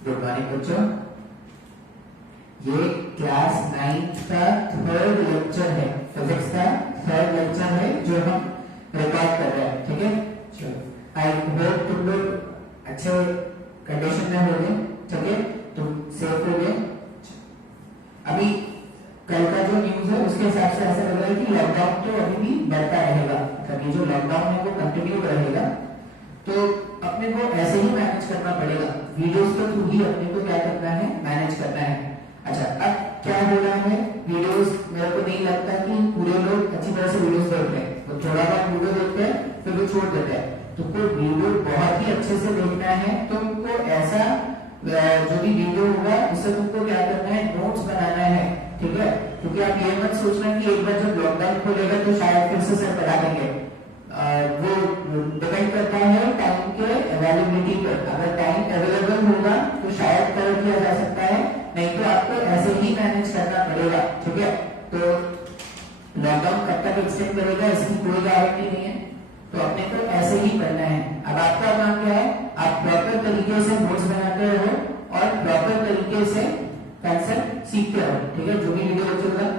Good morning बच्चों। ये class 9 का थर्ड लेक्चर है, फिजिक्स का थर्ड लेक्चर है जो हम रिकॉर्ड कर रहे हैं। ठीक है, चलो आई होप तुम लोग अच्छे कंडीशन में होंगे। ठीक है, तुम सेफ होगे। अभी कल का जो न्यूज है उसके हिसाब से ऐसा लग रहा है कि लॉकडाउन तो अभी भी बढ़ता रहेगा, कभी जो लॉकडाउन है वो कंटिन्यू रहेगा, तो अपने को ऐसे ही मैनेज करना पड़ेगा। वीडियोस के थ्रू ही अपने को क्या करना है, मैनेज करना है। अच्छा, अब क्या हो रहा है, वीडियोस मेरे को नहीं लगता कि पूरे लोग अच्छी तरह से वीडियोस देख रहे हैं, तो थोड़ा बहुत वीडियो देखते हैं फिर वो छोड़ देते हैं। तुमको वीडियो बहुत ही अच्छे से देखना है। तुमको ऐसा जो भी वीडियो होगा उससे तुमको क्या करना है, नोट्स बनाना है। ठीक है, क्योंकि आप ये मत सोचना कि एक बार जब लॉकडाउन खोलेगा तो शायद फिर से सर पढ़ा देंगे। वो डिपेंड करता है टाइम के अवेलेबिलिटी पर। अगर टाइम अवेलेबल होगा तो शायद कवर किया जा सकता है, नहीं तो आपको ऐसे ही मैनेज करना पड़ेगा। ठीक है, तो लॉकडाउन कब तक एक्सटेंड करेगा इसकी कोई गारंटी नहीं है, तो अपने को ऐसे ही करना है। अब आपका काम क्या है, आप प्रॉपर तरीके से नोट्स बनाते रहो और प्रॉपर तरीके से कंसेप्ट सीखते रहो। ठीक है, जो भी वीडियो चल रहा,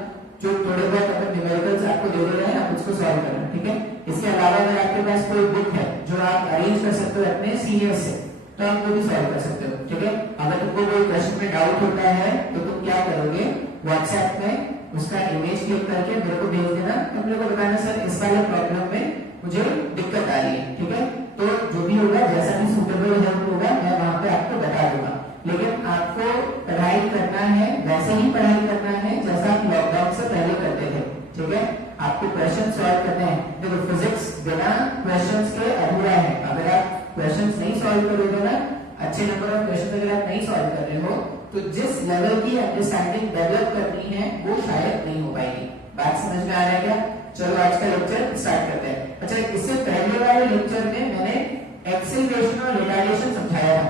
जो थोड़े बहुत अपन न्यूमेरिकल्स आपको दे रहे हैं आप उसको सॉल्व करना। ठीक है, इसके अलावा अगर आपके पास कोई बुक है जो आप अरेंज कर सकते हो अपने सीनियर से, तो आप वो भी सॉल्व कर सकते हो। ठीक है, अगर तुमको कोई क्वेश्चन में डाउट होता है तो तुम क्या करोगे, व्हाट्सएप में उसका इमेज क्लिक करके मेरे को भेज देना, तो मेरे को बताना सर इस वाले प्रॉब्लम में मुझे दिक्कत आ रही है। ठीक है, तो जो भी होगा जैसा भी सूटेबल हेल्प होगा मैं वहां पे आपको बता दूंगा। लेकिन आपको पढ़ाई करना है, वैसे ही पढ़ाई करना है जैसा आप लॉकडाउन से पहले करते थे। ठीक है, आपको क्वेश्चन सॉल्व करने हैं। देखो फिजिक्स बिना क्वेश्चंस के अधूरा है। अगर आप क्वेश्चंस नहीं सॉल्व करोगे ना, अच्छे नंबर ऑफ क्वेश्चन अगर आप नहीं सॉल्व कर रहे हो तो जिस लेवल की अंडरस्टैंडिंग डेवलप करनी है वो शायद नहीं हो पाएगी। बात समझ में आ रहा है क्या? चलो आज का लेक्चर स्टार्ट करते हैं। अच्छा, इससे पहले वाले लेक्चर में मैंने एक्सेलरेशन और रिटार्डेशन समझाया था।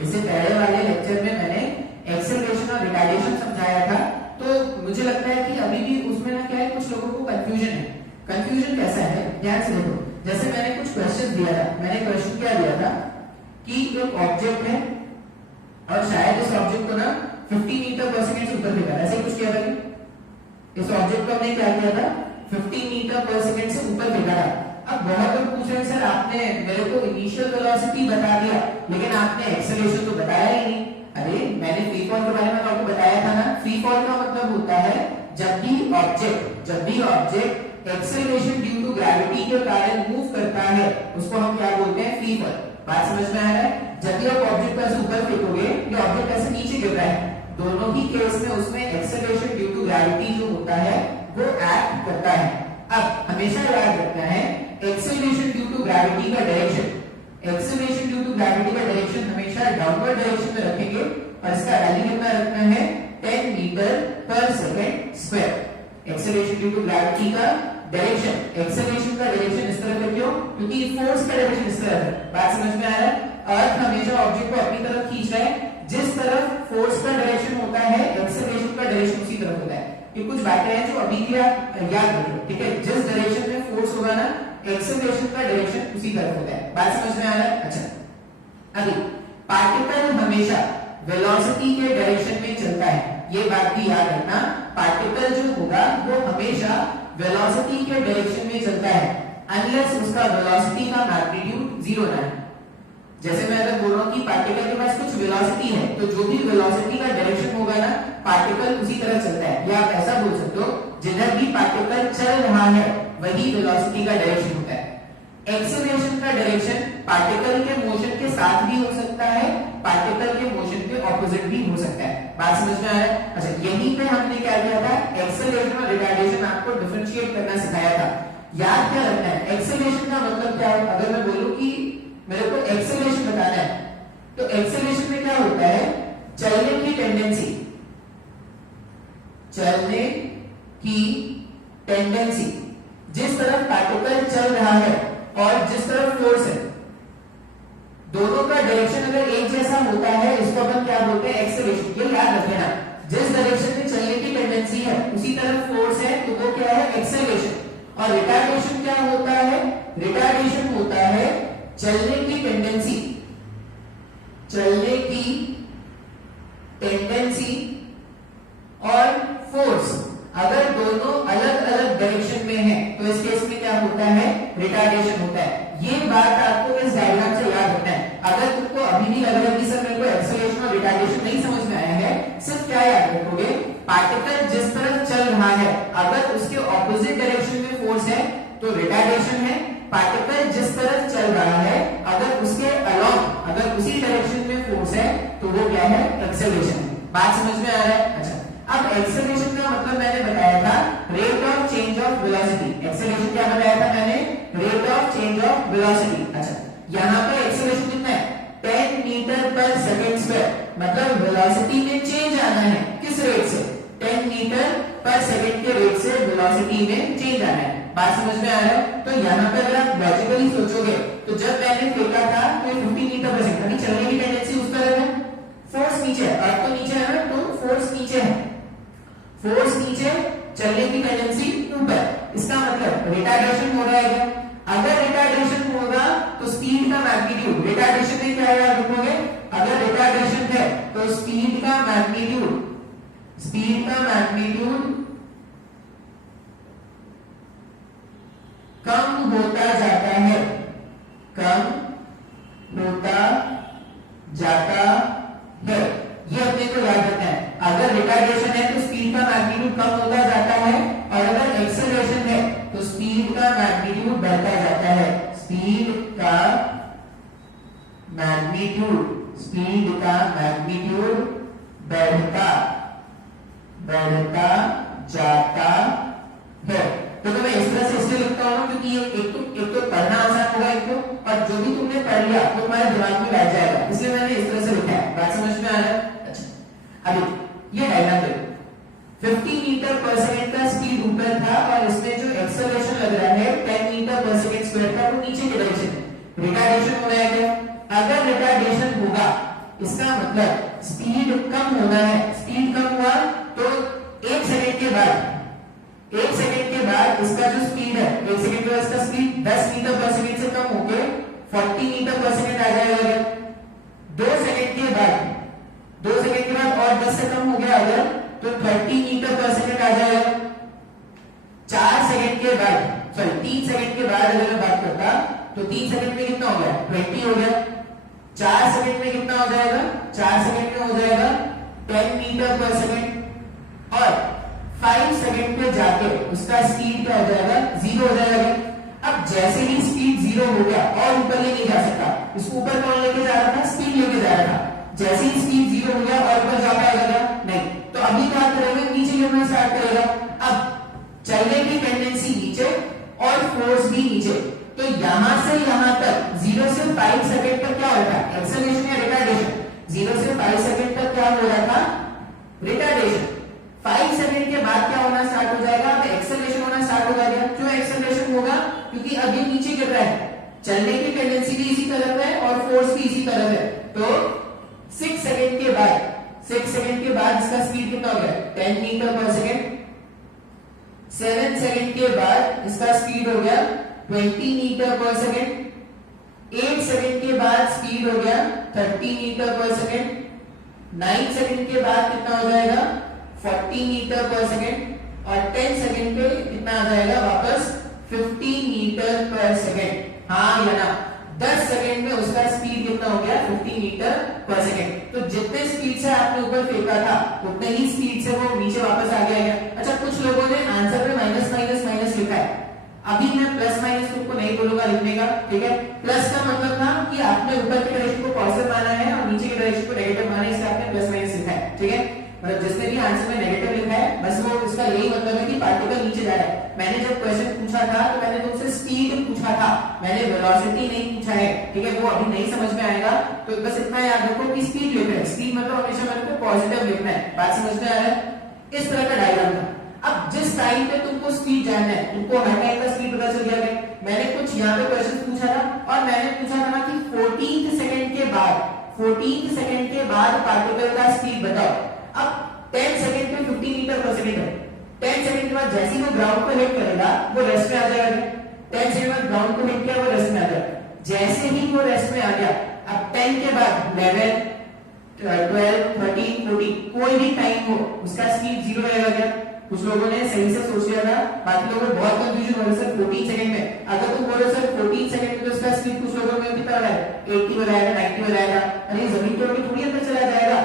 इससे पहले वाले लेक्चर में मैंने एक्सेलरेशन और रिटार्डेशन समझाया था। तो मुझे लगता है कि अभी भी उसमें ना क्या है, कुछ लोगों को कंफ्यूजन है। कंफ्यूजन कैसा है, ध्यान से देखो। जैसे मैंने कुछ क्वेश्चन दिया था, मैंने क्वेश्चन क्या दिया था कि एक ऑब्जेक्ट है और शायद इस ऑब्जेक्ट को ना 50 मीटर पर सेकंड से ऊपर फेंका, ऐसे कुछ किया था। इस ऑब्जेक्ट को हमने क्या किया था, 50 मीटर पर सेकंड से ऊपर फेंका था। अब बहुत लोग पूछ रहे हैं सर आपने मेरे को इनिशियल वेलोसिटी बता दिया लेकिन आपने एक्सेलरेशन तो बताया ही नहीं। अरे मैंने फ्री फॉल के बारे में आपको बताया था ना। फ्री फॉल का मतलब होता है जब भी object acceleration due to gravity के कारण मूव करता है उसको हम क्या बोलते हैं, फ्री फॉल। बात समझ में आ रहा है? जब भी आप ऑब्जेक्ट को ऐसे ऊपर फेंकोगे ये ऑब्जेक्ट ऐसे नीचे गिर रहा है, दोनों ही केस में उसमें एक्सेलरेशन ड्यू टू ग्रेविटी जो होता है वो एक्ट करता है। अब हमेशा याद रखना है एक्सेलरेशन ड्यू टू ग्रेविटी का direction, acceleration due to gravity का डायरेक्शन हमेशा डाउनवर्ड डायरेक्शन में रखेंगे और इसका वैल्यू कितना रखना है, 10 मीटर पर second square. Acceleration due to gravity का डायरेक्शन, एक्सेलरेशन का डायरेक्शन इस तरह का क्यों, क्योंकि फोर्स का डायरेक्शन इस तरह है। बात समझ में आ रहा है? अर्थ हमेशा ऑब्जेक्ट को अपनी तरफ खींच रहा है, जिस तरफ फोर्स का डायरेक्शन होता है एक्सेलरेशन का डायरेक्शन उसी तरफ होता है। ये कुछ बातें हैं जो अभी के आप याद रखो। ठीक है, जिस डायरेक्शन में फोर्स होगा ना एक्सेलरेशन का डायरेक्शन उसी तरफ होता है। बात समझ में आ रहा है? अच्छा, अभी पार्टिकल हमेशा वेलोसिटी के डायरेक्शन में चलता है, ये बात भी याद रखना। पार्टिकल जो होगा वो हमेशा वेलोसिटी के डायरेक्शन में चलता है अनलेस उसका वेलोसिटी का मैग्नीट्यूड 0 ना है। जैसे मैं अगर बोल रहा हूं कि पार्टिकल के पास कुछ वेलोसिटी है तो जो भी वेलोसिटी का डायरेक्शन होगा ना पार्टिकल उसी तरह चलता है। या आप ऐसा बोल सकते हो जिधर भी पार्टिकल चल रहा है वही वेलोसिटी का डायरेक्शन होता है। एक्सेलरेशन का डायरेक्शन पार्टिकल के मोशन के साथ भी हो सकता है, पार्टिकल के मोशन के ऑपोजिट भी हो सकता है। बात समझ में आ रहा है? अच्छा, यहीं पे हमने क्या किया था, एक्सेलरेशन और रिटार्डेशन आपको डिफरेंशिएट करना सिखाया था। याद क्या रखना है, एक्सेलरेशन का मतलब क्या है। अगर मैं बोलूं कि मेरे को एक्सेलरेशन बताना है तो एक्सेलरेशन में क्या होता है, चलने की टेंडेंसी, चलने की टेंडेंसी, जिस तरफ पार्टिकल चल रहा है और जिस तरफ फोर्स है दोनों का डायरेक्शन अगर एक जैसा होता है इसको अपन क्या बोलते हैं, एक्सेलरेशन। ये याद रखना, जिस डायरेक्शन में चलने की टेंडेंसी है उसी तरफ फोर्स है तो वो क्या है, एक्सेलरेशन। और रिटार्डेशन क्या होता है, रिटार्डेशन होता है चलने की टेंडेंसी, चलने की रिटार्डेशन होता है। ये बात आपको इस डायग्राम से याद रखना है। अगर तुमको अभी भी लग रहा है कि सर मेरे को एक्सेलरेशन और रिटार्डेशन नहीं समझ में आया है, सिर्फ क्या याद रखोगे, पार्टिकल जिस तरफ चल रहा है अगर उसके ऑपोजिट डायरेक्शन में फोर्स है तो रिटार्डेशन है, पार्टिकल जिस तरफ चल रहा है अगर उसके अलोंग अगर उसी डायरेक्शन में फोर्स है तो वो क्या है, एक्सेलरेशन। बात समझ में आ रहा है? अच्छा, अब एक्सेलरेशन का मतलब मैंने बताया था rate of change of velocity. Acceleration क्या बताया था मैंने, rate of change of velocity. अच्छा, यहाँ पर एक्सेलरेशन कितना है, 10 मीटर पर सेकंड स्क्वायर, मतलब वेलोसिटी में चेंज आना है, किस रेट से, 10 मीटर पर सेकंड के रेट से वेलोसिटी में चेंज आना है। बात समझ में आ रहा है? तो यहाँ पर अगर आप लॉजिकली सोचोगे तो जब मैंने फेंका था तो 50 मीटर पर सेकंड, अभी चलने की टेंडेंसी उस तरफ है, फोर्स नीचे है, अर्थ तो नीचे है ना, तो फोर्स नीचे है, फोर्स नीचे, चलने की टेंडेंसी ऊपर, इसका मतलब रिटार्डेशन हो रहा है। अगर रिटार्डेशन होगा तो स्पीड का मैग्नीट्यूड, रिटार्डेशन में क्या याद रखोगे, अगर रिटार्डेशन है तो स्पीड का मैग्नीट्यूड कम होता जाता है, कम होता जाता है। ये अपने को याद रखना है। अगर रिटार्डेशन है तो स्पीड का मैग्नीट्यूड कम होता जाता है, और अगर एक्सेलरेशन है तो स्पीड का मैग्नीट्यूड बढ़ता जाता है। स्पीड का मैग्नीट्यूड बढ़ता जाता है। तो मैं इस तरह से इसलिए लिखता हूं क्योंकि एक तो पढ़ना आसान होगा, एक तो, और जो भी तुमने पढ़ लिया वो तुम्हारे दिमाग में बैठ जाएगा, इसलिए मैंने इस तरह से लिखा है। बात समझ में आ रहा है? अच्छा, अभी ये डायग्राम देखो, 50 मीटर पर सेकंड का स्पीड ऊपर था और इसमें जो एक्सेलरेशन लग रहा है 10 मीटर पर सेकंड स्क्वायर का, वो नीचे की डायरेक्शन है। रिटार्डेशन हो रहा है क्या? अगर रिटार्डेशन होगा इसका मतलब स्पीड कम होना है। स्पीड कम हुआ तो 1 सेकंड के बाद इसका जो स्पीड है, 1 सेकंड के बाद इसका स्पीड 10 मीटर पर सेकंड से कम होकर 40 मीटर पर सेकंड आ जाएगा। 2 सेकंड के बाद और 10 से कम हो गया अगर, तो 30 मीटर पर सेकंड आ जाएगा। 3 सेकंड के बाद अगर मैं बात करता तो 3 सेकंड में कितना हो गया, 20 हो गया। 4 सेकंड में कितना हो जाएगा, 4 सेकंड में हो जाएगा 10 मीटर पर सेकंड, और 5 सेकंड पे जाके उसका स्पीड क्या हो जाएगा, 0 हो जाएगा। अब जैसे ही स्पीड 0 हो गया और ऊपर ले नहीं जा सकता, इसको ऊपर कौन लेके जा रहा था, स्पीड लेके जा रहा था। जैसे ही स्पीड 0 हो गया और ऊपर जा पाएगा नहीं, तो अभी क्या करेगा, नीचे गिरना स्टार्ट करेगा। अब चलने की टेंडेंसी नीचे और फोर्स भी नीचे, तो यहां से यहां तक 0 से 5 सेकंड तक क्या हो रहा है, एक्सेलरेशन या रिटार्डेशन। 0 से 5 सेकंड तक क्या हो रहा था, रिटार्डेशन। 5 सेकंड के बाद क्या होना स्टार्ट हो जाएगा, अब एक्सेलरेशन होना स्टार्ट हो जाएगा। क्यों एक्सेलरेशन होगा, क्योंकि अब ये नीचे गिर रहा है, चलने की टेंडेंसी भी इसी तरफ है और फोर्स भी इसी तरफ है। तो 6 सेकंड के बाद इसका स्पीड कितना हो गया, 10 मीटर पर सेकंड। 7 सेकंड के बाद इसका स्पीड हो गया 20 मीटर पर सेकंड। 8 सेकंड के बाद स्पीड हो गया 30 मीटर पर सेकंड। 9 सेकंड के बाद कितना हो जाएगा, 40 मीटर पर सेकंड, और 10 सेकंड पे कितना आ जाएगा वापस, 50 मीटर पर सेकंड। हाँ या ना, 10 सेकंड में उसका स्पीड कितना हो गया, 50 मीटर पर सेकंड। तो जितने स्पीड से आपने ऊपर फेंका था उतने ही स्पीड से वो नीचे वापस आ गया। अच्छा, कुछ लोगों ने आंसर में माइनस माइनस माइनस लिखा है, अभी मैं प्लस माइनस तुमको नहीं बोलूंगा लिखने का, ठीक है। प्लस का मतलब था कि आपने ऊपर की डायरेक्शन को पॉजिटिव माना है और नीचे की डायरेक्शन को नेगेटिव माना है, इसलिए आपने प्लस माइनस लिखा है, ठीक है। मतलब जिसने भी आंसर में नेगेटिव लिखा है बस वो इसका यही मतलब है कि पार्टिकल नीचे जा रहा है। मैंने जब क्वेश्चन पूछा था तो मैंने तुमसे स्पीड पूछा था, मैंने वेलोसिटी नहीं पूछा है, ठीक है। वो अभी नहीं समझ में आएगा, तो बस इतना याद रखो कि स्पीड लिखना है। स्पीड मतलब हमेशा मेरे को पॉजिटिव लिखना है। बात समझ में आ रहा है? इस तरह का डायग्राम था। अब जिस टाइम पे तुमको स्पीड जानना है, तुमको हर टाइम का स्पीड पता चल गया है। मैंने कुछ यहाँ पे क्वेश्चन पूछा था और मैंने पूछा था कि 14th सेकंड के बाद पार्टिकल का स्पीड बताओ। अब 10 सेकंड पे 50 मीटर पर सेकंड है। 10 सेकंड के बाद जैसे ही वो ग्राउंड को हिट करेगा वो रेस्ट में आ जाएगा। 10 सेकंड बाद ग्राउंड को हिट किया, वो रेस्ट में आ जाएगा। जैसे ही वो रेस्ट में आ गया, अब 10 के बाद 11, 12, 13, 14 कोई भी टाइम हो उसका स्पीड 0 रहेगा क्या? कुछ लोगों ने सही से सोच लिया था, बाकी लोगों को बहुत कंफ्यूजन हो रहा है सर 14 सेकंड में। अगर तुम बोलो सर 14 सेकंड में तो इसका स्पीड कुछ लोगों में कितना है 80 हो जाएगा 90 हो जाएगा, अरे जमीन तोड़ के थोड़ी अंदर चला जाएगा।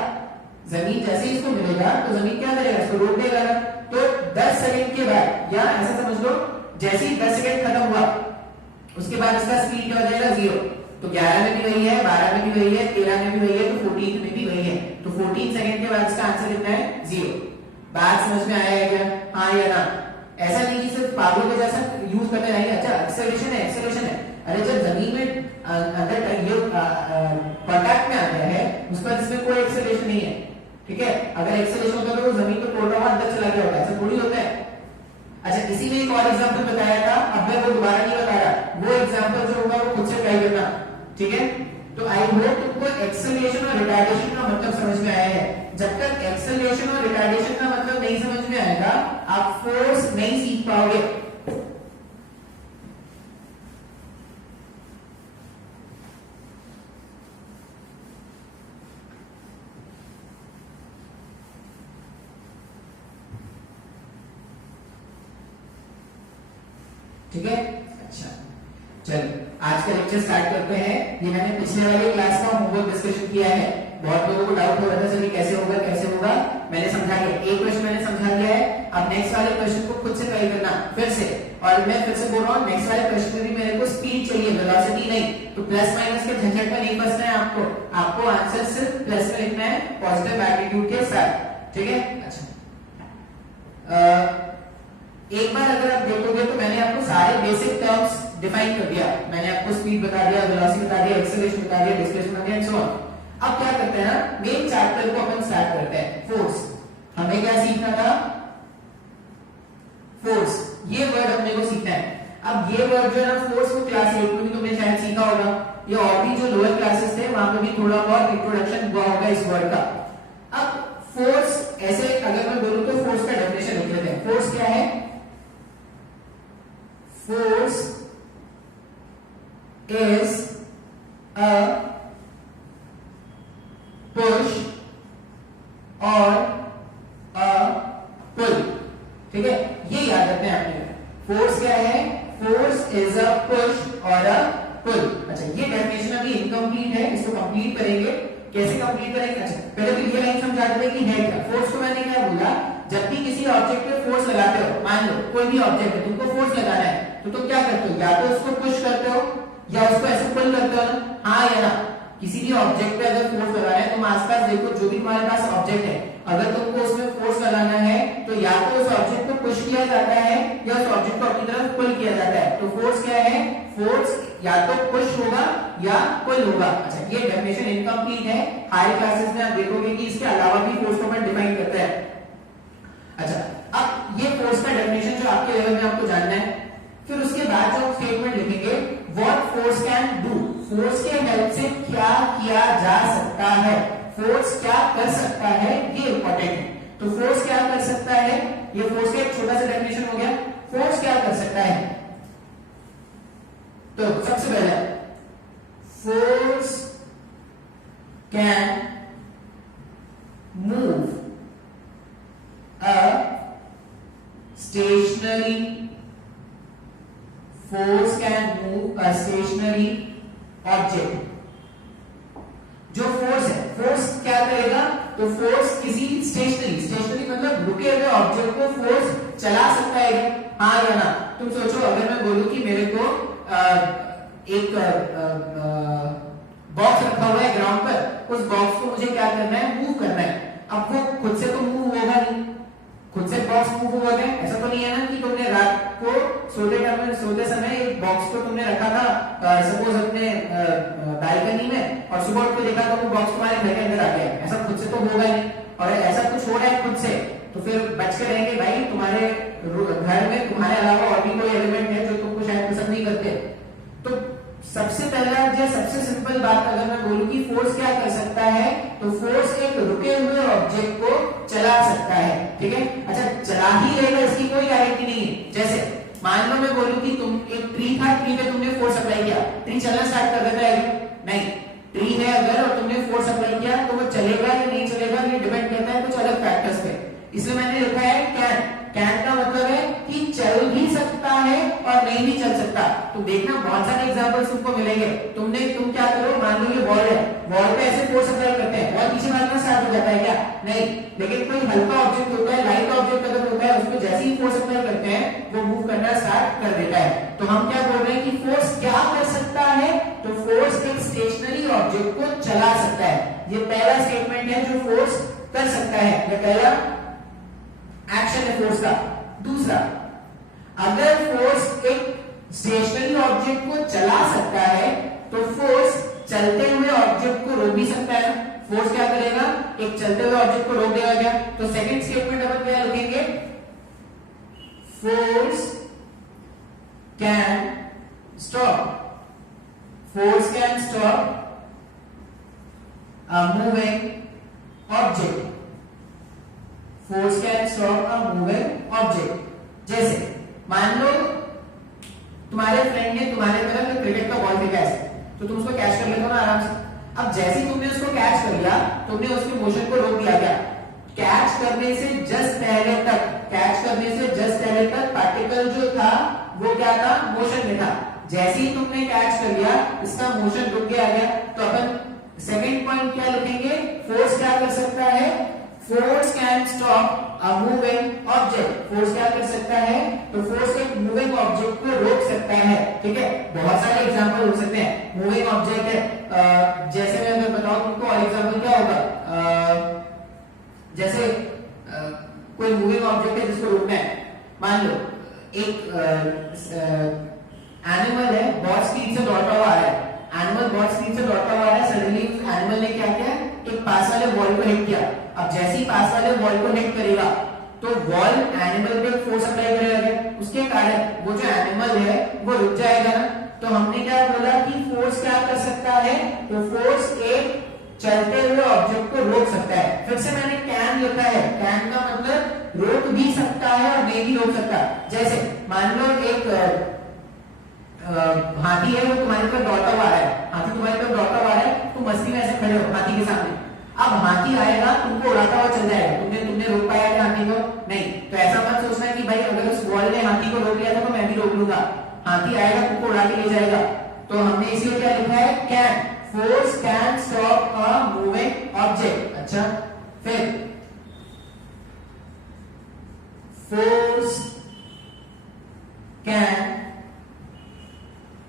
जमीन जैसे ही इसको मिलेगा तो जमीन क्या करेगा, इसको रोक देगा। तो 10 सेकंड के बाद, या ऐसा समझ लो जैसे ही 10 सेकंड खत्म हुआ उसके बाद इसका स्पीड क्या हो जाएगा 0। तो 11 में भी वही है, 12 में भी वही है, 13 में भी वही है, तो 14 में भी वही है। तो 14 सेकंड के बाद इसका आंसर कितना है 0। बात समझ में आया क्या, हाँ या ना? ऐसा नहीं कि सिर्फ पागलों के जैसा यूज करने रहेंगे। अच्छा एक्सेलरेशन है, एक्सेलरेशन है, अरे जब जमीन में अंदर ये कांटेक्ट में आ गया है उसके बाद इसमें कोई एक्सेलरेशन नहीं है, ठीक है। अगर एक्सेलरेशन होता तो वो जमीन को तोड़ रहा हुआ अंदर चला गया होता है, ऐसा थोड़ी होता है। अच्छा इसी में एक और एग्जांपल बताया था, अब मैं वो दोबारा नहीं बता रहा, वो एग्जांपल जो होगा वो खुद से ट्राई करना, ठीक है। तो आई होप तुमको एक्सेलरेशन और रिटार्डेशन का मतलब समझ में आया है। जब तक एक्सेलरेशन और रिटार्डेशन का मतलब नहीं समझ में आएगा आप फोर्स नहीं सीख पाओगे। ठीक है, अच्छा चलो आज का लेक्चर स्टार्ट करते हैं। ये मैंने पिछले वाले क्लास का होमवर्क डिस्कशन किया है, बहुत लोगों को डाउट हो रहा था सर कैसे होगा कैसे होगा, मैंने समझा दिया। एक क्वेश्चन मैंने समझा दिया है, अब नेक्स्ट वाले क्वेश्चन को खुद से ट्राई करना फिर से। और मैं फिर से बोल रहा हूँ नेक्स्ट वाले क्वेश्चन में भी मेरे को स्पीड चाहिए, वेलोसिटी नहीं। तो प्लस माइनस के झंझट में नहीं फंसना है आपको आंसर सिर्फ प्लस में लिखना है पॉजिटिव मैग्नीट्यूड के साथ, ठीक है। अच्छा एक बार अगर आप देखोगे तो मैंने आपको सारे बेसिक टर्म्स डिफाइन कर दिया, मैंने आपको स्पीड बता दिया, वेलोसिटी बता दिया, एक्सेलरेशन बता दिया, डिस्प्लेसमेंट बता दिया एंड सो ऑन। अब क्या करते हैं ना, मेन चैप्टर को अपन स्टार्ट करते हैं, फोर्स। हमें क्या सीखना था, फोर्स, ये वर्ड अपने को सीखना है। अब ये वर्ड जो है ना फोर्स को क्लास 8 में भी तुमने शायद सीखा होगा, ये और भी जो लोअर क्लासेस थे वहां पे भी थोड़ा बहुत इंट्रोडक्शन हुआ होगा इस वर्ड का। अब फोर्स ऐसे अगर मैं बोलूं तो फोर्स का डेफिनेशन लिख लेते हैं। फोर्स क्या है, force is a push or a pull, ठीक है, ये याद रखते हैं आपने। फोर्स क्या है, फोर्स इज अ पुश और अ पुल। अच्छा ये डेफिनेशन अभी इनकम्प्लीट है, इसको कंप्लीट करेंगे। कैसे कंप्लीट करेंगे, अच्छा पहले तो ये लाइन समझा देते हैं कि है क्या फोर्स को। मैंने क्या बोला, जब भी किसी ऑब्जेक्ट पे फोर्स लगाते हो, मान लो कोई भी ऑब्जेक्ट है तुमको फोर्स लगाना है तो तुम क्या करते हो, या तो उसको पुश करते हो या उसको ऐसे पुल करते हो ना, हाँ या ना। किसी भी ऑब्जेक्ट पे अगर फोर्स लगाना है तुम आसपास देखो, जो भी तुम्हारे पास ऑब्जेक्ट है अगर तुमको उसमें फोर्स लगाना है तो या तो उस ऑब्जेक्ट को पुश किया जाता है या उस ऑब्जेक्ट को अपनी तरफ पुल किया जाता है। तो फोर्स क्या है, फोर्स या तो पुश होगा या पुल होगा। अच्छा ये डेफिनेशन इनकम्प्लीट है, हायर क्लासेस में आप देखोगे कि इसके अलावा भी फोर्स को अपन डिफाइन करते हैं। अच्छा अब ये फोर्स का डेफिनेशन जो आपके लेवल में आपको जानना है, फिर उसके बाद जो स्टेटमेंट लिखेंगे what force can do, force के हेल्प से क्या किया जा सकता है, फोर्स क्या कर सकता है, ये इंपॉर्टेंट है। तो फोर्स क्या कर सकता है, ये फोर्स का एक छोटा सा डेफिनेशन हो गया। फोर्स क्या कर सकता है, तो सबसे पहले force can move a stationary, force can move a stationary object। जो फोर्स है, फोर्स क्या करेगा, तो फोर्स किसी स्टेशनरी मतलब रुके हुए ऑब्जेक्ट को फोर्स चला सकता है, हाँ या ना। तुम सोचो अगर मैं बोलूं कि मेरे को एक बॉक्स रखा हुआ है ग्राउंड पर, उस बॉक्स को मुझे क्या करना है, मूव करना है। अब वो खुद से तो मूव होगा नहीं, खुद से बॉक्स मूव हुआ है ऐसा तो नहीं है ना कि तुमने रात को सोते समय एक बॉक्स को तुमने रखा था सपोज अपने बालकनी में और सुबह उठ के देखा तो वो बॉक्स तुम्हारे घर के अंदर आ गया, ऐसा खुद से तो होगा नहीं। और ऐसा कुछ हो रहा है खुद से तो फिर बच के रहेंगे भाई, तुम्हारे घर में तुम्हारे अलावा और भी कोई एलिमेंट है जो तुमको शायद पसंद नहीं करते। तो सबसे पहला या सबसे सिंपल बात अगर मैं बोलूं कि फोर्स क्या कर सकता है, तो फोर्स एक रुके हुए ऑब्जेक्ट को चला सकता है, ठीक है। अच्छा चला ही रहेगा इसकी कोई गारंटी नहीं है। जैसे मान लो मैं बोलूं कि तुम एक ट्री था, ट्री पे तुमने फोर्स अप्लाई किया, ट्री चलना स्टार्ट कर देता है, नहीं ट्री है अगर और तुमने फोर्स अप्लाई किया तो वो चलेगा या नहीं चलेगा ये डिपेंड करता है कुछ अलग फैक्टर्स पे, इसलिए मैंने लिखा है कैन। कैन का मतलब है कि चल भी सकता है और नहीं भी चल सकता। तो देखना बहुत सारे एग्जांपल्स तुमको मिलेंगे। तुम क्या करो, मान लो ये बॉल है, बॉल पे ऐसे फोर्स अप्लाई करते हैं, बॉल पीछे भागना स्टार्ट हो जाता है क्या? नहीं। लेकिन कोई हल्का ऑब्जेक्ट होता है, लाइट ऑब्जेक्ट अगर होता है, उसको जैसे ही फोर्स अप्लाई करते हैं वो मूव करना स्टार्ट कर देता है। तो हम क्या बोल रहे हैं कि फोर्स क्या कर सकता है? तो फोर्स एक स्टेशनरी ऑब्जेक्ट को चला सकता है। ये पहला स्टेटमेंट है जो फोर्स कर सकता है, ये पहला एक्शन है फोर्स का। दूसरा, अगर फोर्स एक स्टेशनरी ऑब्जेक्ट को चला सकता है तो फोर्स चलते हुए ऑब्जेक्ट को रोक भी सकता है। फोर्स क्या करेगा? एक चलते हुए ऑब्जेक्ट को रोक देगा क्या? तो सेकंड स्टेटमेंट अपन क्या लिखेंगे? Force can stop, force can stop a moving object, force can stop a moving object। जैसे मान लो तुम्हारे फ्रेंड ने तुम्हारे तरफ क्रिकेट का बॉल फेंका है, तो तुम उसको कैच कर लेते हो ना आराम से। अब जैसे ही तुमने उसको कैच कर लिया, तुमने उसके मोशन को रोक दिया क्या? कैच करने से जस्ट पहले तक, कैच करने से जस्ट पहले तक पार्टिकल जो था वो क्या था? मोशन में था। जैसे ही तुमने कैच कर लिया, इसका मोशन रुक गया। तो अपन सेकंड पॉइंट क्या लिखेंगे? फोर्स क्या कर सकता है? Force can stop a moving object. Force क्या कर सकता है? तो फोर्स एक मूविंग ऑब्जेक्ट को रोक सकता है। ठीक है, बहुत सारे एग्जांपल हो सकते हैं। मूविंग ऑब्जेक्ट है, जैसे मैं अगर बताऊं तुमको, और एग्जांपल क्या होगा? जैसे कोई मूविंग ऑब्जेक्ट है जिसको रोकना है। मान लो एक एनिमल है, बहुत स्पीड से दौड़ता हुआ आ रहा है। एनिमल बहुत स्पीड से दौड़ता हुआ है, सडनली एनिमल ने क्या किया? एक पास वाले बॉल को हिट किया। अब जैसे ही पास वाले बॉल को हिट करेगा तो बॉल एनिमल पे फोर्स अप्लाई करेगा, उसके कारण वो जो एनिमल है वो रुक जाएगा ना। तो हमने क्या बोला कि फोर्स क्या कर सकता है? तो फोर्स एक चलते हुए ऑब्जेक्ट को रोक सकता है। फिर से मैंने कैन लिखा है, कैन का मतलब रोक भी सकता है और नहीं भी रोक सकता। जैसे मान लो एक हाथी है, वो तुम्हारे पर दौड़ता हुआ आ रहा है, हाथी तुम्हारे पर दौड़ता हुआ आ रहा है, तुम मस्ती में ऐसे खड़े हो हाथी के सामने। अब हाथी आएगा, तुमको उड़ाता हुआ चल जाएगा, तुमने रोक पाया क्या हाथी को? नहीं। तो ऐसा मत सोचना कि भाई अगर उस बॉल ने हाथी को रोक लिया था तो मैं भी रोक लूंगा। हाथी आएगा, तुमको उड़ा के ले जाएगा। तो हमने इसलिए क्या लिखा है? Can, force can stop a moving object. अच्छा, फिर force can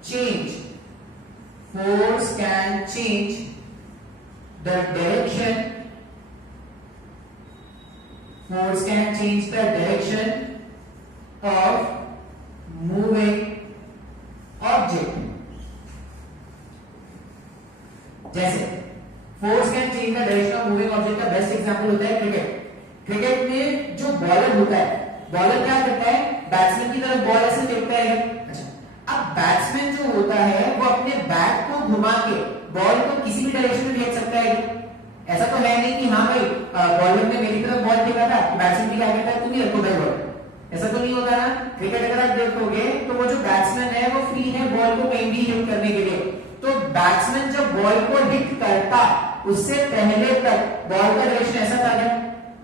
change, force can change the direction, force can change the direction of moving object। जैसे force can change the direction of moving object का best example होता है cricket. Cricket में जो bowler होता है, बॉलर क्या करता है? बैट्समैन की तरफ बॉल ऐसे फेंकता है। अब बैट्समैन जो होता है वो अपने बैट को घुमा के बॉल को किसी भी डायरेक्शन में फेंक सकता है। ऐसा तो है नहीं कि हाँ भाई बॉलर ने मेरी तरफ बॉल फेंका था, बैट्समैन भी क्या कहता है तुम ही रखो भाई बॉल। ऐसा तो नहीं होता ना। क्रिकेट अगर आप देखोगे तो वो जो बैट्समैन है वो फ्री है बॉल को कहीं भी हिट करने के लिए। तो बैट्समैन जब बॉल को हिट करता उससे पहले तक बॉल का डायरेक्शन ऐसा था क्या?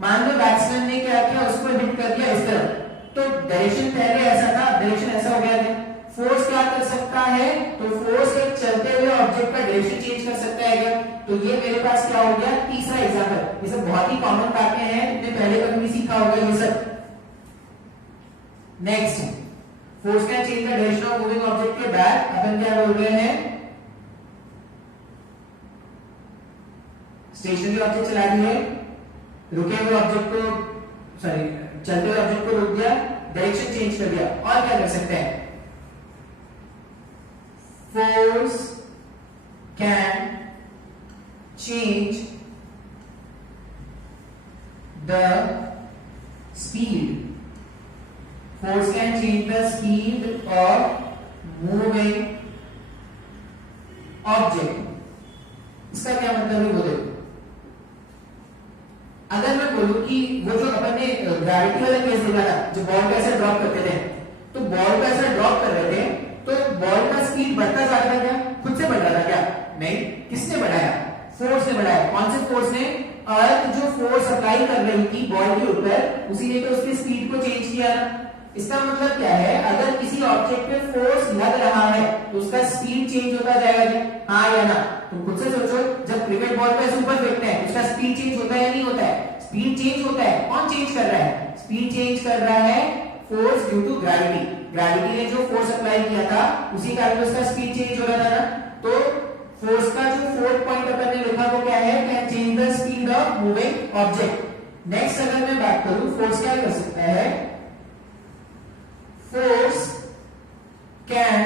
मान लो बैट्समैन ने क्या किया, उसको हिट कर दिया इस तरफ, तो डायरेक्शन पहले ऐसा था, डायरेक्शन ऐसा हो गया। फोर्स क्या कर सकता है? तो फोर्स एक चलते हुए ऑब्जेक्ट का डायरेक्शन चेंज कर सकता है क्या? तो ये मेरे पास क्या हो गया? तीसरा एग्जांपल। ये सब बहुत ही कॉमन बातें हैं, तुमने पहले कभी भी सीखा होगा ये सब। Next, force can change the direction of moving object के बाद अपन क्या बोल रहे हैं? स्टेशनरी ऑब्जेक्ट चला दिए, रुके हुए ऑब्जेक्ट को, सॉरी चलते हुए ऑब्जेक्ट को रोक दिया, डायरेक्शन चेंज कर दिया। और क्या कर सकते हैं? Force can change the speed. Force can change the speed of moving object। इसका क्या मतलब है वो देखो। अगर मैं बोलूं कि वो जो अपन ने ग्रेविटी वाला केस देखा था, जो बॉल को ऐसे ड्रॉप करते थे, तो बॉल को ऐसे ड्रॉप कर रहे थे तो बॉल का स्पीड बढ़ता जा रहा था क्या? खुद से बढ़ रहा था क्या? नहीं। किसने बढ़ाया? फोर्स ने बढ़ाया। कौन से फोर्स ने? अर्थ जो फोर्स अप्लाई कर रही थी बॉल के ऊपर, उसी ने तो उसकी स्पीड को चेंज किया ना। इसका मतलब क्या है, अगर किसी ऑब्जेक्ट पे फोर्स लग रहा है तो उसका स्पीड चेंज होता जाएगा क्या? हाँ या ना? तुम खुद से सोचो, जब क्रिकेट बॉल पे ऊपर फेंकते हैं उसका स्पीड चेंज होता है या नहीं होता है? स्पीड चेंज होता है। कौन चेंज कर रहा है? स्पीड चेंज कर रहा है force due to gravity. Gravity ने जो फोर्स अप्लाई किया था उसी कारण उसका स्पीड चेंज हो रहा था ना। तो फोर्स का जो फोर्थ पॉइंट अपन ने लिखा वो क्या है? Can change the speed of moving object. Next अगर मैं बात करूं, फोर्स क्या कर सकता है? Force can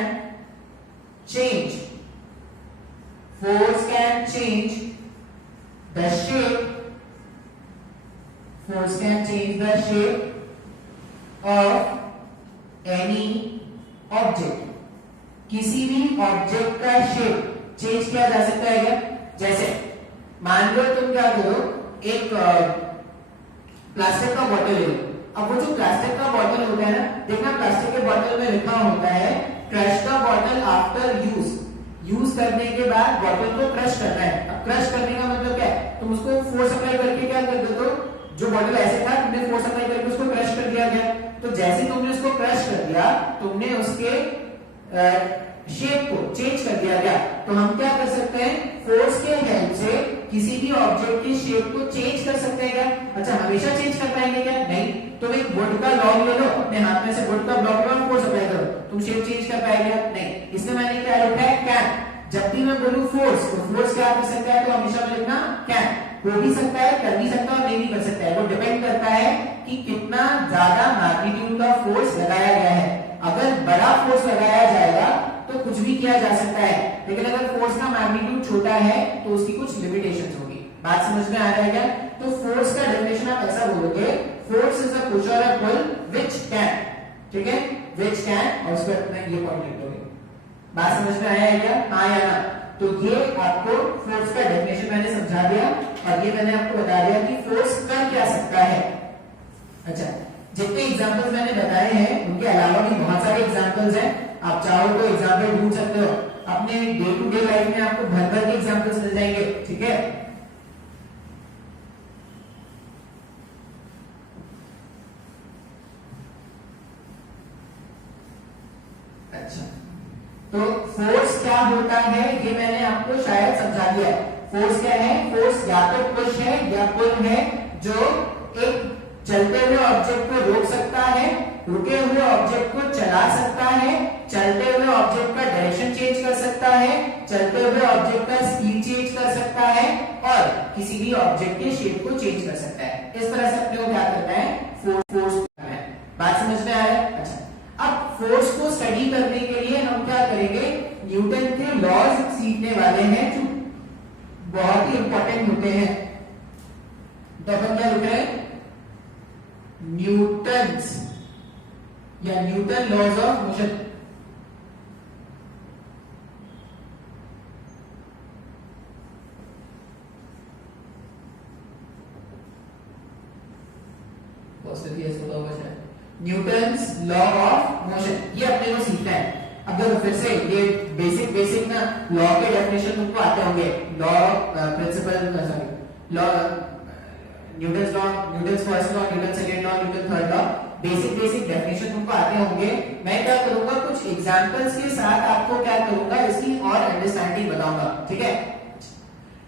change, force can change the shape, force can change the shape of any object। किसी भी ऑब्जेक्ट का शेप चेंज किया जा सकता है क्या? जैसे मान लो तुम क्या करो, एक प्लास्टिक का बॉटल ले लो। अब वो जो प्लास्टिक का बॉटल होता है ना, देखना प्लास्टिक के बॉटल में लिखा होता है crush the bottle after use. Use करने के बाद बॉटल को क्रश करना है। अब क्रश करने का मतलब क्या है? तुम उसको फोर्स अप्लाई करके क्या कर देते हो, जो बॉटल ऐसे था तुमने फोर्स अप्लाई करके उसको क्रश कर दिया गया। तो जैसे ही तुमने उसको क्रश कर दिया, तुमने उसके शेप को चेंज कर दिया गया। तो हम क्या कर सकते हैं? फोर्स के हेल्प से किसी भी ऑब्जेक्ट के शेप को चेंज कर सकते हैं क्या? अच्छा, हमेशा चेंज कर पाएंगे क्या? नहीं। तुम एक वुड का लॉग ले लो, अपने हाथ में से वुड का ब्लॉक लो, फोर्स अप्लाई करो, तुम शेप चेंज कर पाएंगे? नहीं। इसमें मैंने क्या लिखा है? कैन। जब भी मैं बोलूं फोर्स, तो फोर्स क्या कर सकता है? तो हमेशा में लिखना कैन। हो भी सकता है, कर भी सकता है और नहीं भी कर सकता है। वो डिपेंड करता है कि कितना ज्यादा मैग्नीट्यूड का फोर्स लगाया गया है। अगर बड़ा फोर्स लगाया जाएगा तो कुछ भी किया जा सकता है, लेकिन अगर फोर्स का मैग्नीट्यूड छोटा है तो उसकी कुछ लिमिटेशंस होगी। बात समझ में आ रहा है क्या? तो फोर्स का डेफिनेशन आप ऐसा बोलोगे, फोर्स इज अ पुश और अ पुल व्हिच कैन, ठीक है, व्हिच कैन, और उसके बाद ये पॉइंट लिख दोगे। बात समझ में आया है क्या? हाँ या ना? तो ये आपको फोर्स का डेफिनेशन मैंने समझा दिया और ये मैंने आपको बता दिया कि फोर्स कर क्या सकता है। अच्छा, जितने एग्जांपल्स मैंने बताए हैं उनके अलावा भी बहुत सारे एग्जांपल्स हैं। आप चाहो तो एग्जांपल ढूंढ सकते हो, अपने डे टू डे लाइफ में आपको भर भर के एग्जांपल्स मिल जाएंगे, ठीक है। अच्छा, तो फोर्स क्या होता है ये मैंने आपको शायद समझा दिया। फोर्स क्या है? फोर्स या तो पुश है या पुल है, जो एक चलते हुए ऑब्जेक्ट को रोक सकता है, रुके हुए ऑब्जेक्ट को चला सकता है, चलते हुए ऑब्जेक्ट का डायरेक्शन चेंज कर सकता है, चलते हुए ऑब्जेक्ट का स्पीड चेंज कर सकता है और किसी भी ऑब्जेक्ट के शेप को चेंज कर सकता है। इस तरह से अपने को क्या करना है? फोर्स करना है। बात समझ में आ रहा है? अच्छा, अब फोर्स को स्टडी करने के लिए हम क्या करेंगे? न्यूटन के लॉज सीखने वाले हैं जो बहुत ही इंपॉर्टेंट होते हैं। तो अपन क्या लिख रहे हैं? न्यूटन्स या Newton laws of motion. Newton's law of motion, ये अपने को सीखना है। अब देखो फिर से ये बेसिक ना लॉ के डेफिनेशन तुमको आते होंगे। Law principal, sorry, law Newton's law, Newton's first law, Newton second law, Newton third law, basic definition तुमको आते होंगे। मैं क्या करूंगा, कुछ एग्जांपल्स के साथ आपको क्या करूंगा, इसकी और अंडरस्टैंडिंग बताऊंगा, ठीक है।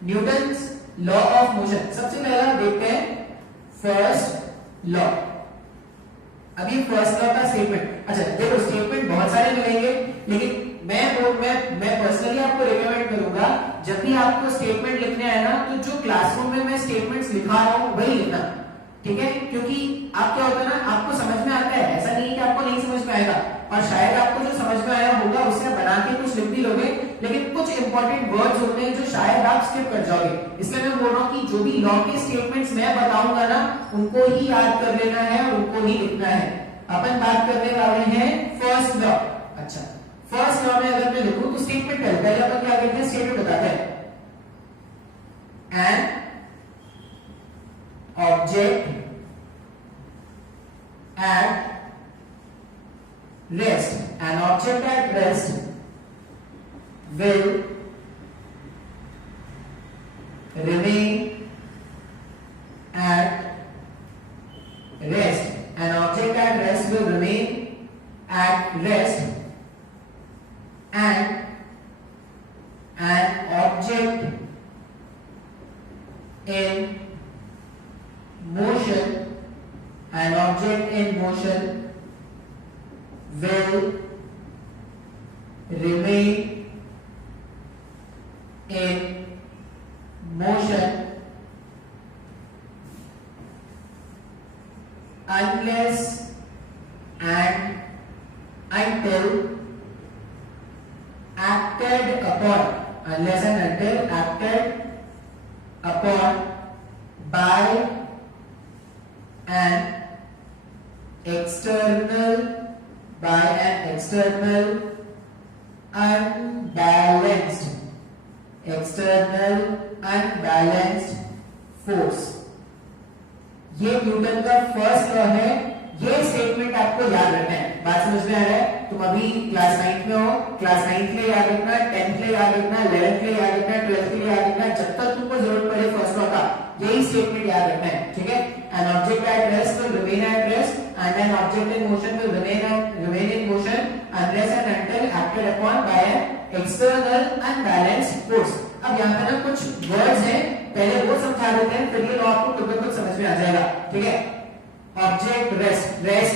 न्यूटन्स लॉ ऑफ मोशन, सबसे पहला देखते हैं फर्स्ट लॉ। अभी फर्स्ट लॉ का स्टेटमेंट, अच्छा देखो स्टेटमेंट बहुत सारे मिलेंगे, लेकिन मैं पर्सनली आपको रिकमेंड करूंगा जब भी आपको स्टेटमेंट लिखने आए ना, तो जो क्लासरूम में मैं स्टेटमेंट्स लिखा रहा हूं वही लिखना, ठीक है। क्योंकि आप क्या होता है ना, आपको समझ में आता है, ऐसा नहीं है कि आपको नहीं समझ में आएगा, और शायद आपको जो समझ में आया होगा उससे बना के कुछ लिख भी लोगे, लेकिन कुछ इंपॉर्टेंट वर्ड्स होते हैं जो शायद आप स्किप कर जाओगे। इसलिए मैं बोल रहा हूं कि जो भी लॉ के स्टेटमेंट्स मैं बताऊंगा ना, उनको ही याद कर लेना है और उनको ही लिखना है। अपन बात करने वाले हैं फर्स्ट लॉ। अच्छा, फर्स्ट लॉ में अगर मैं लिखूं तो स्टेटमेंट पहले अपन क्या कहते हैं, स्टेटमेंट बताते हैं। An object at rest, an object at rest will remain an object in motion, an object in motion will remain in motion unless and until acted upon, unless and until acted upon by an external unbalanced force। ये Newton का first law है। ये statement आपको याद रखना है। बात समझ में आ रहा है? तुम अभी क्लास 9 में हो, क्लास 9 के लिए याद रखना, 10th के लिए याद रखना, 11th के लिए याद रखना, 12th के लिए याद रखना, जब तक तुमको जरूरत पड़े फर्स्ट लॉ का यही स्टेटमेंट याद रखना है, ठीक है? An object at rest will remain at rest and an object in motion will remain in motion unless and until acted upon by an external unbalanced force। अब यहाँ पे ना कुछ वर्ड्स हैं, पहले वो समझा देते हैं, फिर ये लॉ आपको खुद ब खुद समझ में आ जाएगा, ठीक है? ऑब्जेक्ट रेस्ट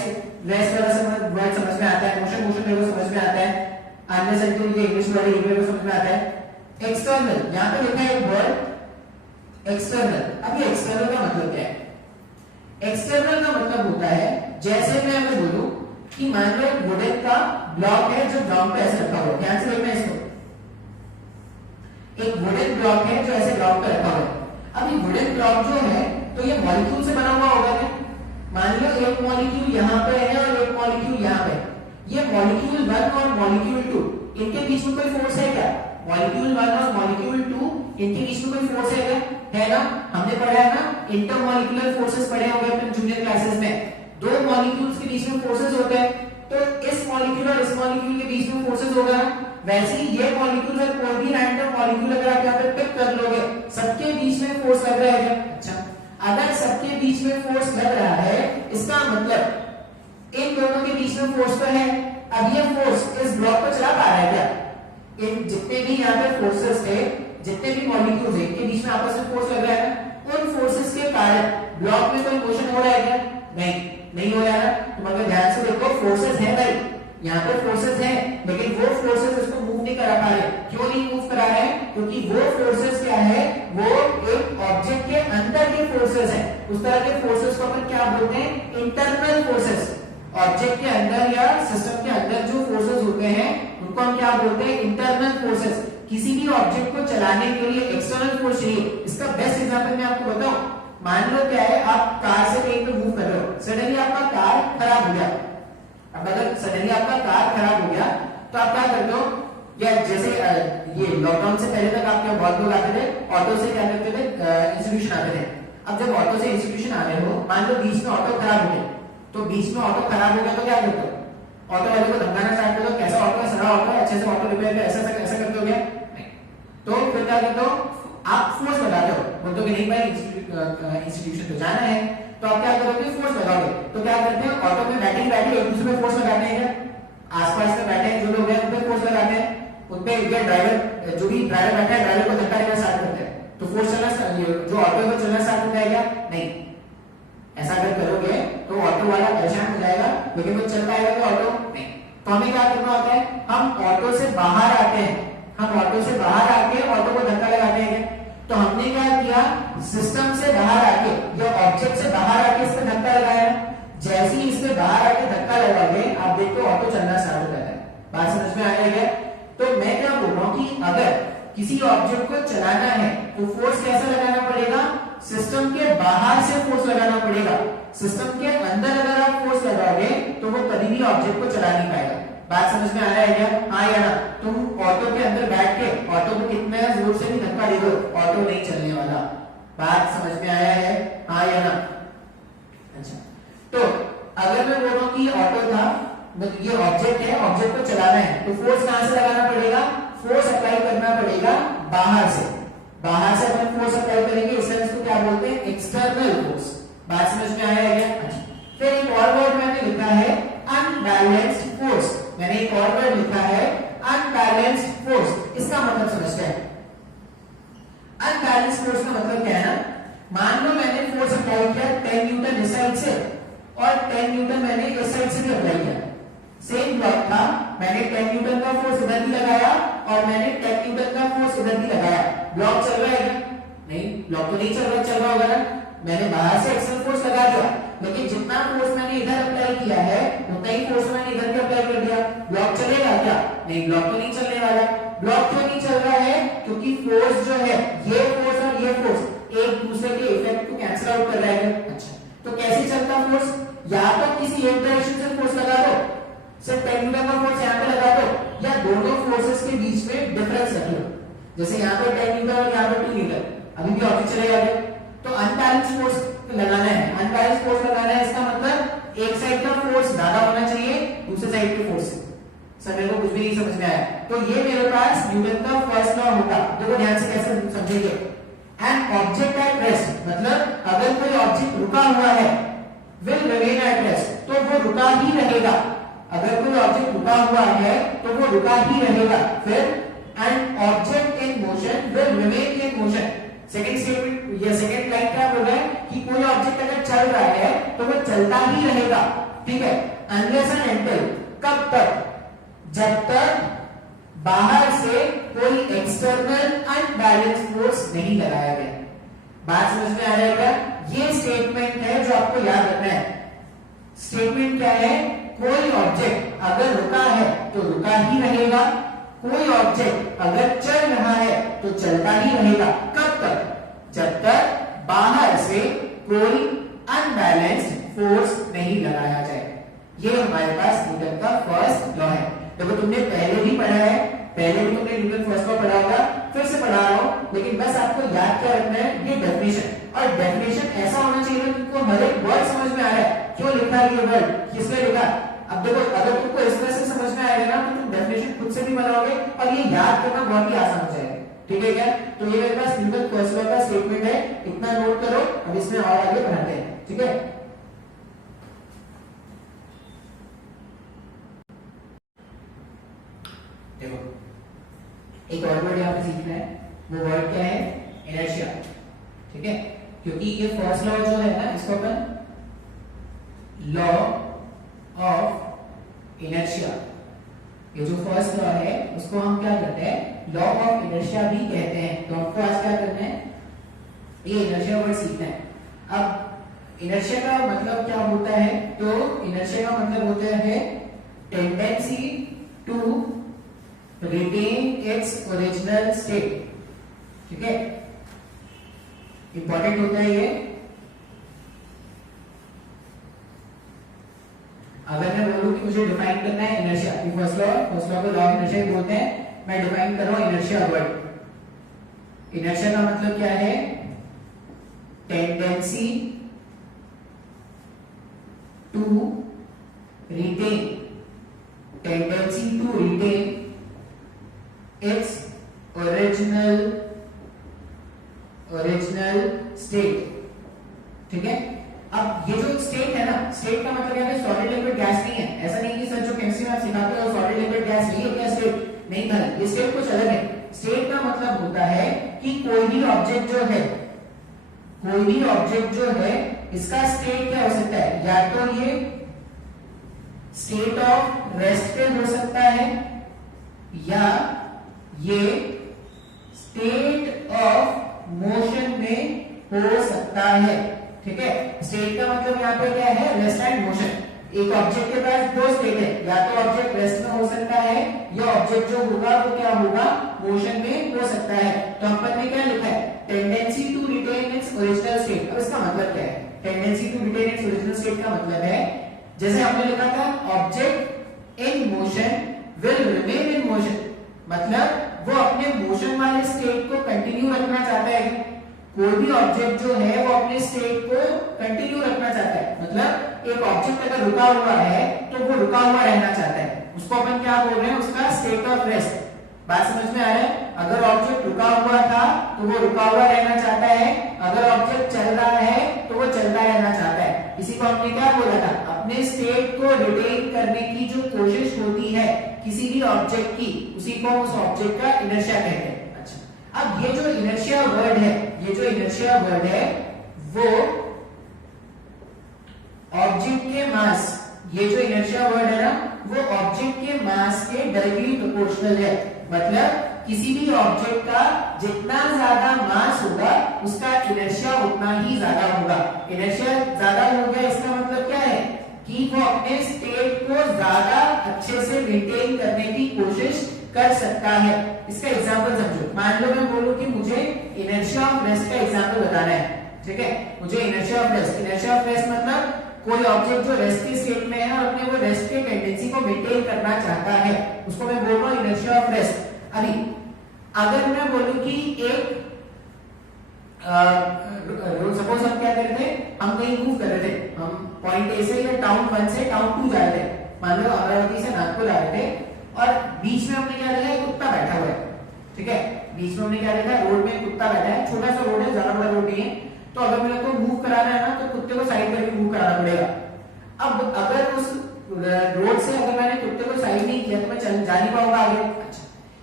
वाला वर्ड समझ में आता है, मोशन मेरे को समझ में आता है, अनलेस अनटिल ये इंग्लिश वर्ड है, ये समझ में आता है। एक्सटर्नल, यहाँ पे लिखा है एक वर्ड एक्सटर्नल। अब ये एक्सटर्नल का मतलब क्या है? एक्सटर्नल का मतलब होता है, जैसे मैं अगर बोलूं कि मान लो एक वुडन का ब्लॉक है जो ग्राउंड पे ऐसे रखा हुआ है, ध्यान से देखना इसको, एक वुडन ब्लॉक है जो ऐसे ग्राउंड पे रखा हुआ है। अब ये वुडन ब्लॉक जो है तो ये मॉलिक्यूल से बना हुआ होगा क्या? मान लो एक मॉलिक्यूल यहाँ पे है और एक मॉलिक्यूल यहाँ पे। ये मॉलिक्यूल 1 और मॉलिक्यूल 2 इनके बीच में कोई फोर्स है क्या? मॉलिक्यूल 1 और मॉलिक्यूल 2 इनके बीच में कोई फोर्स है क्या? है ना? हमने पढ़ा है ना, इंटरमॉलिक्यूलर फोर्सेस पढ़े होंगे अपने जूनियर क्लासेस में। दो मॉलिक्यूल्स के बीच में फोर्सेस होते हैं, तो इस मॉलिक्यूल और इस मॉलिक्यूल के बीच में फोर्सेस होगा। वैसे ही ये मॉलिक्यूल और कोई भी रैंडम मॉलिक्यूल अगर आप यहाँ पे पिक कर लोगे, सबके बीच में फोर्स लग रहा है। अच्छा, अगर सबके बीच में फोर्स लग रहा है, इसका मतलब इन दोनों के बीच में फोर्स तो है। अब ये फोर्स इस ब्लॉक को चला पा रहा है क्या? इन जितने भी यहाँ पे फोर्सेस थे, जितने भी मॉलिक्यूल्स हैं, इनके बीच में आपस में फोर्स लग रहा है ना, उन फोर्सेस के कारण ब्लॉक में कोई मोशन हो रहा है क्या? नहीं हो रहा है। तुम अगर ध्यान से देखो, फोर्सेस हैं भाई, यहाँ पे फोर्सेस हैं, लेकिन वो फोर्सेस उसको मूव नहीं करा पा रहे। क्यों नहीं मूव करा रहे? क्योंकि वो फोर्सेस क्या है, वो एक ऑब्जेक्ट के अंदर के फोर्सेस हैं। उस तरह के फोर्सेस को अपन क्या बोलते हैं? Internal forces. ऑब्जेक्ट के अंदर या सिस्टम के अंदर जो फोर्सेस होते हैं उनको हम क्या बोलते हैं? Internal forces. किसी भी ऑब्जेक्ट को चलाने के लिए एक्सटर्नल फोर्स चाहिए। इसका बेस्ट एग्जांपल मैं आपको बताऊं, मान लो क्या है, आप कार से कहीं पे मूव कर रहे हो, सडनली आपका कार खराब हो गया। अब अगर सडनली आपका कार खराब हो गया तो आप क्या करते हो? या जैसे ये लॉकडाउन से पहले तक आपके बहुत लोग आते थे ऑटो से, क्या करते थे? इंस्टीट्यूशन आते थे। अब जब ऑटो से इंस्टीट्यूशन आ रहे हो, मान लो बीच में ऑटो खराब हो गया, तो बीच में ऑटो खराब हो गया तो क्या करते हो? ऑटो वाले को धमकाना स्टार्ट कर दो, कैसा ऑटो है, सड़ा ऑटो है, अच्छे से ऑटो रिपेयर कर, ऐसा करते हो क्या? नहीं। तो फिर क्या करते हो? आप फोर्स लगाते हो, बोलते हो कि नहीं भाई इंस्टीट्यूशन तो जाना है, तो आप क्या करोगे? फोर्स लगाओगे। तो क्या करते हैं? ऑटो में बैठे एक दूसरे पे फोर्स लगाते हैं क्या? आसपास में बैठे जो लोग हैं उन पे फोर्स लगाते हैं, उन पे ड्राइवर, जो भी ड्राइवर बैठा है, ड्राइवर को धक्का देना स्टार्ट करते हैं, तो फोर्स चलना, जो ऑटो है वो चलना स्टार्ट हो जाएगा? नहीं। ऐसा अगर करोगे तो ऑटो वाला परेशान हो जाएगा, लेकिन वो चल पाएगा तो ऑटो नहीं। तो हमें क्या करना होता है? हम ऑटो से बाहर आते हैं, हम ऑटो से बाहर आके ऑटो को धक्का लगाते हैं। तो हमने क्या किया? सिस्टम से बाहर आके या ऑब्जेक्ट से बाहर आके इस पे धक्का लगाया। जैसे ही इसमें बाहर आके धक्का लगाओगे, आप देखो ऑटो चलना स्टार्ट हो जाता है। बात समझ में आ रही है? तो मैं क्या बोल रहा हूं कि अगर किसी ऑब्जेक्ट को चलाना है तो फोर्स कैसा लगाना पड़ेगा? सिस्टम के बाहर से फोर्स लगाना पड़ेगा। सिस्टम के अंदर अगर आप फोर्स लगाओगे तो वो कभी भी ऑब्जेक्ट को चला नहीं पाएगा। बात समझ में आ रहा है क्या? हाँ या ना? तुम ऑटो के अंदर बैठ के ऑटो को कितना जोर से भी धक्का दे दो, ऑटो नहीं चलने वाला। बात समझ में आया है? हाँ या ना? अच्छा, तो अगर मैं बोल रहा हूँ कि ऑटो था, ये ऑब्जेक्ट है, ऑब्जेक्ट को चलाना है, तो फोर्स कहां से लगाना पड़ेगा? फोर्स अप्लाई करना पड़ेगा बाहर से। बाहर से अपन फोर्स अप्लाई करेंगे, इसको क्या बोलते हैं? External force. बात समझ में आया है क्या? अच्छा, फिर एक और वर्ड मैंने लिखा है अनबैलेंस्ड फोर्स। मैंने एक और वर्ड लिखा है अनबैलेंस्ड फोर्स। इसका मतलब समझते हैं। अनबैलेंस फोर्स का मतलब क्या है ना, मान लो मैंने फोर्स अप्लाई किया 10 न्यूटन इस साइड से और 10 न्यूटन मैंने इस साइड से भी अप्लाई किया। सेम ब्लॉक था, मैंने 10 न्यूटन का फोर्स इधर भी लगाया और मैंने 10 न्यूटन का फोर्स इधर भी लगाया। ब्लॉक चल रहा है क्या? नहीं, ब्लॉक तो नहीं चल रहा होगा ना। मैंने बाहर से एक्सटर्नल फोर्स लगा दिया, लेकिन जितना फोर्स मैंने इधर अप्लाई किया है उतना ही फोर्स मैंने इधर भी अप्लाई कर दिया। ब्लॉक चलेगा क्या? नहीं, ब्लॉक तो नहीं चलने वाला। ब्लॉक क्यों नहीं चल रहा है? क्योंकि फोर्स जो है, ये फोर्स और ये फोर्स एक दूसरे के इफेक्ट को कैंसिल आउट कर रहा है। अच्छा, तो कैसे चलता फोर्स? या तो किसी एक डायरेक्शन से फोर्स लगा दो, सिर्फ 10 न्यूटन का फोर्स यहाँ पे लगा दो, या दोनों फोर्सेस के बीच में डिफरेंस रख लो। जैसे यहाँ पे 10 न्यूटन और यहाँ पे 2 न्यूटन, अभी भी ऑब्जेक्ट चलेगा क्या? तो अनबैलेंस फोर्स लगाना है। अनबैलेंस फोर्स लगाना है, इसका मतलब एक साइड का फोर्स ज्यादा होना चाहिए दूसरे साइड के फोर्स से। सर मेरे को कुछ भी नहीं समझ में आया। तो ये मेरे पास न्यूटन का फर्स्ट लॉ होगा। देखो ध्यान से कैसे समझेंगे। एन ऑब्जेक्ट एट रेस्ट, मतलब अगर कोई ऑब्जेक्ट रुका हुआ है, विल रिमेन एट रेस्ट, तो वो रुका ही रहेगा। अगर कोई ऑब्जेक्ट रुका हुआ है तो वो रुका ही रहेगा। फिर an object in motion will remain in motion. Second statement, ये सेकंड लाइन क्या बोल रहा है कि कोई ऑब्जेक्ट अगर चल रहा है तो वो चलता ही रहेगा, ठीक है, अनलेस एंड अनटिल, कब तक? जब तक बाहर से कोई एक्सटर्नल अनबैलेंस फोर्स नहीं लगाया गया। बात समझ में आ रहा है क्या? ये स्टेटमेंट है जो आपको याद रखना है। स्टेटमेंट क्या है? कोई ऑब्जेक्ट अगर रुका है तो रुका ही रहेगा, कोई ऑब्जेक्ट अगर चल रहा है तो चलता ही रहेगा। कब तक? जब तक बाहर से कोई अनबैलेंस्ड फोर्स नहीं लगाया जाए। ये हमारे पास न्यूटन का फर्स्ट लॉ है। देखो तुमने पहले भी पढ़ा है, पहले भी तुमने न्यूटन फर्स्ट लॉ पढ़ा होगा, फिर से पढ़ा रहा हूं, लेकिन बस आपको याद क्या रखना है, ये डेफिनेशन। और डेफिनेशन ऐसा होना चाहिए कि तुमको हर एक वर्ड समझ में आ रहा है, क्यों लिखा है ये वर्ड, किसने लिखा। अब देखो अगर तुमको इस तरह से समझ में आएगा ना तो तुम डेफिनेशन खुद से भी बनाओगे और ये याद करना बहुत ही आसान हो जाएगा, ठीक है क्या? तो ये मेरे पास न्यूटन फर्स्ट लॉ का स्टेटमेंट है, इतना नोट करो। अब इसमें और आगे बढ़ाते हैं, ठीक है। देखो एक और वर्ड यहाँ पे सीखना है, वो वर्ड क्या है? इनर्शिया, ठीक है। क्योंकि ये फर्स्ट लॉ जो है ना, इसको अपन लॉ ऑफ इनर्शिया, ये जो फर्स्ट लॉ है उसको हम क्या कहते हैं? लॉ ऑफ इनर्शिया भी कहते हैं। तो आपको आज क्या करना है? ये इनर्शिया वर्ड सीखना है। अब इनर्शिया का मतलब क्या होता है? तो इनर्शिया का मतलब होता है tendency to retain its original state, ठीक है, इंपॉर्टेंट होता है ये। अगर मैं बोलूं कि मुझे डिफाइन करना है इनर्शिया, फर्स्ट लॉ को लॉ ऑफ इनर्शिया बोलते हैं, मैं डिफाइन कर रहा हूं इनर्शिया वर्ड। इनर्शिया का मतलब क्या है? Tendency to retain, tendency to retain its original state, ठीक है। अब ये जो स्टेट है ना, स्टेट का मतलब क्या है? सॉलिड लिक्विड गैस नहीं है। ऐसा नहीं कि सर जो केमिस्ट्री में आप सिखाते हो सॉलिड लिक्विड गैस नहीं है क्या? स्टेट नहीं था, ये स्टेट कुछ अलग है। स्टेट का मतलब होता है कि कोई भी ऑब्जेक्ट जो है, कोई भी ऑब्जेक्ट जो है, इसका स्टेट क्या हो सकता है? या तो ये स्टेट ऑफ रेस्ट पे हो सकता है, या ये स्टेट ऑफ मोशन में हो सकता है, ठीक है। स्टेट का मतलब यहाँ पे क्या है? Rest and motion. एक ऑब्जेक्ट के पास दो स्टेट है, या तो ऑब्जेक्ट रेस्ट में हो सकता है, या ऑब्जेक्ट जो होगा वो क्या होगा? मोशन में हो सकता है। तो अपन ने क्या लिखा है? Tendency to retain its original state. अब इसका मतलब क्या है? Tendency to retain its original state का मतलब है, जैसे हमने लिखा था object in motion will remain in motion, मतलब वो अपने मोशन वाले स्टेट को कंटिन्यू रखना चाहता है। कोई भी ऑब्जेक्ट जो है वो अपने स्टेट को कंटिन्यू रखना चाहता है, मतलब एक ऑब्जेक्ट अगर रुका हुआ है तो वो रुका हुआ रहना चाहता है, उसको अपन क्या बोल रहे हैं? उसका स्टेट ऑफ रेस्ट। बात समझ में आ रहा है? अगर ऑब्जेक्ट रुका हुआ था तो वो रुका हुआ रहना चाहता है, अगर ऑब्जेक्ट चल रहा है तो वो चलता रहना चाहता है। इसी को हमने क्या बोला था? अपने स्टेट को रिटेन करने की जो कोशिश होती है किसी भी ऑब्जेक्ट की, उसी को उस ऑब्जेक्ट का इनर्शिया कहते हैं। अच्छा, अब ये जो इनर्शिया वर्ड है, ये जो इनर्शिया वर्ड है वो ऑब्जेक्ट के मास, ये जो इनर्शिया वर्ड है ना, वो ऑब्जेक्ट के मास के डायरेक्टली प्रोपोर्शनल है। मतलब किसी भी ऑब्जेक्ट का जितना ज्यादा मास होगा उसका इनर्शिया उतना ही ज्यादा होगा। इनर्शिया ज्यादा हो गया इसका मतलब क्या है कि वो अपने स्टेट को ज्यादा अच्छे से मेंटेन करने की कोशिश कर सकता है। इसका एग्जांपल समझो। मान लो मैं बोलूं कि मुझे इनर्शिया ऑफ रेस्ट का एग्जांपल बताना है, ठीक है। मुझे inertia of rest, inertia of rest मतलब कोई ऑब्जेक्ट जो रेस्ट के स्टेट में है और अपने वो रेस्ट के टेंडेंसी को मेंटेन करना चाहता है, उसको मैं बोल रहा हूं इनर्शिया ऑफ रेस्ट। अभी अगर मैं बोलूं कि एक सपोज हम क्या कर रहे थे, हम कहीं मूव कर रहे थे, हम पॉइंट ए से या टाउन 1 से टाउन 2 जा रहे थे, मान लो अमरावती से नागपुर आ रहे थे, और बीच में हमने क्या देखा, एक कुत्ता बैठा हुआ है, ठीक है। बीच में हमने क्या देखा, रोड में कुत्ता बैठा है, छोटा सा रोड है, ज्यादा बड़ा रोड नहीं है। तो अगर मेरे को मूव कराना है ना, तो कुत्ते को साइड करके मूव कराना पड़ेगा। अब अगर उस रोड से अगर मैंने कुत्ते को साइड नहीं किया तो मैं चल जा नहीं पाऊंगा आगे। अच्छा,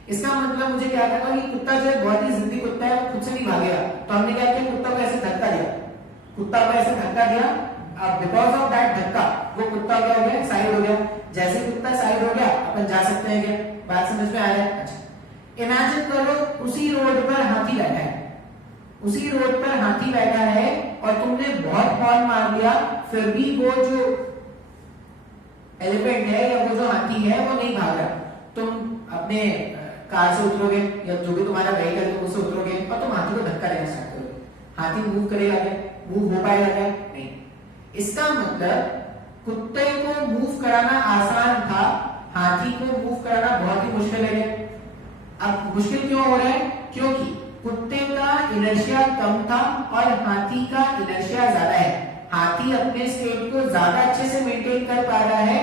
इसका मतलब मुझे क्या करना है कि कुत्ता जो है बहुत ही जिद्दी कुत्ता है, खुद से नहीं भागेगा। तो हमने क्या किया, कुत्ता को ऐसे धक्का दिया, कुत्ता को ऐसे धक्का दिया। अब बिकॉज ऑफ दैट धक्का वो कुत्ता क्या हो गया, साइड हो गया। जैसे कुत्ता साइड हो गया अपन जा सकते हैं क्या? बात समझ में आ रहा है? अच्छा, इमेजिन करो उसी रोड पर हाथी बैठा है, उसी रोड पर हाथी बैठा है और तुमने बहुत हॉर्न मार दिया, फिर भी वो जो एलिफेंट है या वो जो हाथी है वो नहीं भाग रहा। तुम अपने कार से उतरोगे या जो भी तुम्हारा व्हीकल है उससे उतरोगे और तुम हाथी को धक्का देना स्टार्ट करोगे। हाथी मूव करेगा क्या? मूव हो पाएगा क्या? नहीं। इसका मतलब कुत्ते को मूव कराना आसान था, हाथी को मूव कराना बहुत ही मुश्किल है। अब मुश्किल क्यों हो रहा है? क्योंकि कुत्ते का इनर्शिया कम था और हाथी का इनर्शिया ज्यादा है। हाथी अपने स्टेट को ज्यादा अच्छे से मेंटेन कर पा रहा है,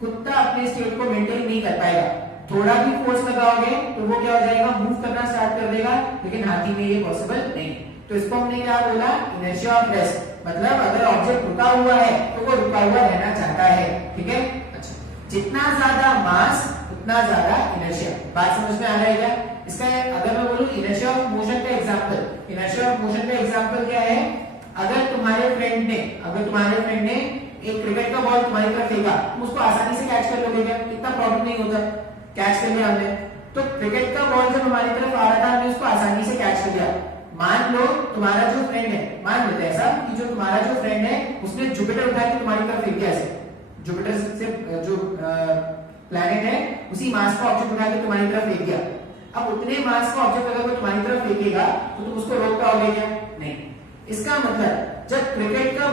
कुत्ता अपने स्टेट को मेंटेन नहीं कर पाएगा। थोड़ा भी फोर्स लगाओगे तो वो क्या हो जाएगा, मूव करना स्टार्ट कर देगा, लेकिन हाथी में ये पॉसिबल नहीं। तो इसको हमने क्या बोला, इनर्शिया ऑफ रेस्ट। मतलब अगर ऑब्जेक्ट रुका हुआ है तो वो रुका हुआ रहना चाहता है, ठीक है। अच्छा, जितना ज्यादा मास उतना ज्यादा इनर्शिया। बात समझ में आ रहा है क्या? इसका अगर मैं बोलूं इनर्शिया ऑफ मोशन का एग्जांपल, इनर्शिया ऑफ मोशन का एग्जांपल क्या है? अगर तुम्हारे फ्रेंड ने एक क्रिकेट का बॉल तुम्हारी तरफ फेंका, तुम उसको आसानी से कैच कर लोगे क्या? इतना प्रॉब्लम नहीं होता, कैच कर लिया हमने। तो क्रिकेट का बॉल जब हमारी तरफ आ रहा था हमने उसको आसानी से कैच कर लिया। मान लो तुम्हारा जो फ्रेंड है, मान लेते हैं ऐसा कि जो तुम्हारा जो फ्रेंड है उसने जुपिटर उठा के तुम्हारी तरफ फेंक दिया। ऐसे जुपिटर से जो प्लैनेट है उसी मास का ऑब्जेक्ट उठा के तुम्हारी तरफ फेंक दिया। अब उतने मास का ऑब्जेक्ट अगर वो तुम्हारी तरफ फेंकेगा तो तुम उसको रोक पाओगे क्या? नहीं। इसका मतलब जब क्रिकेट का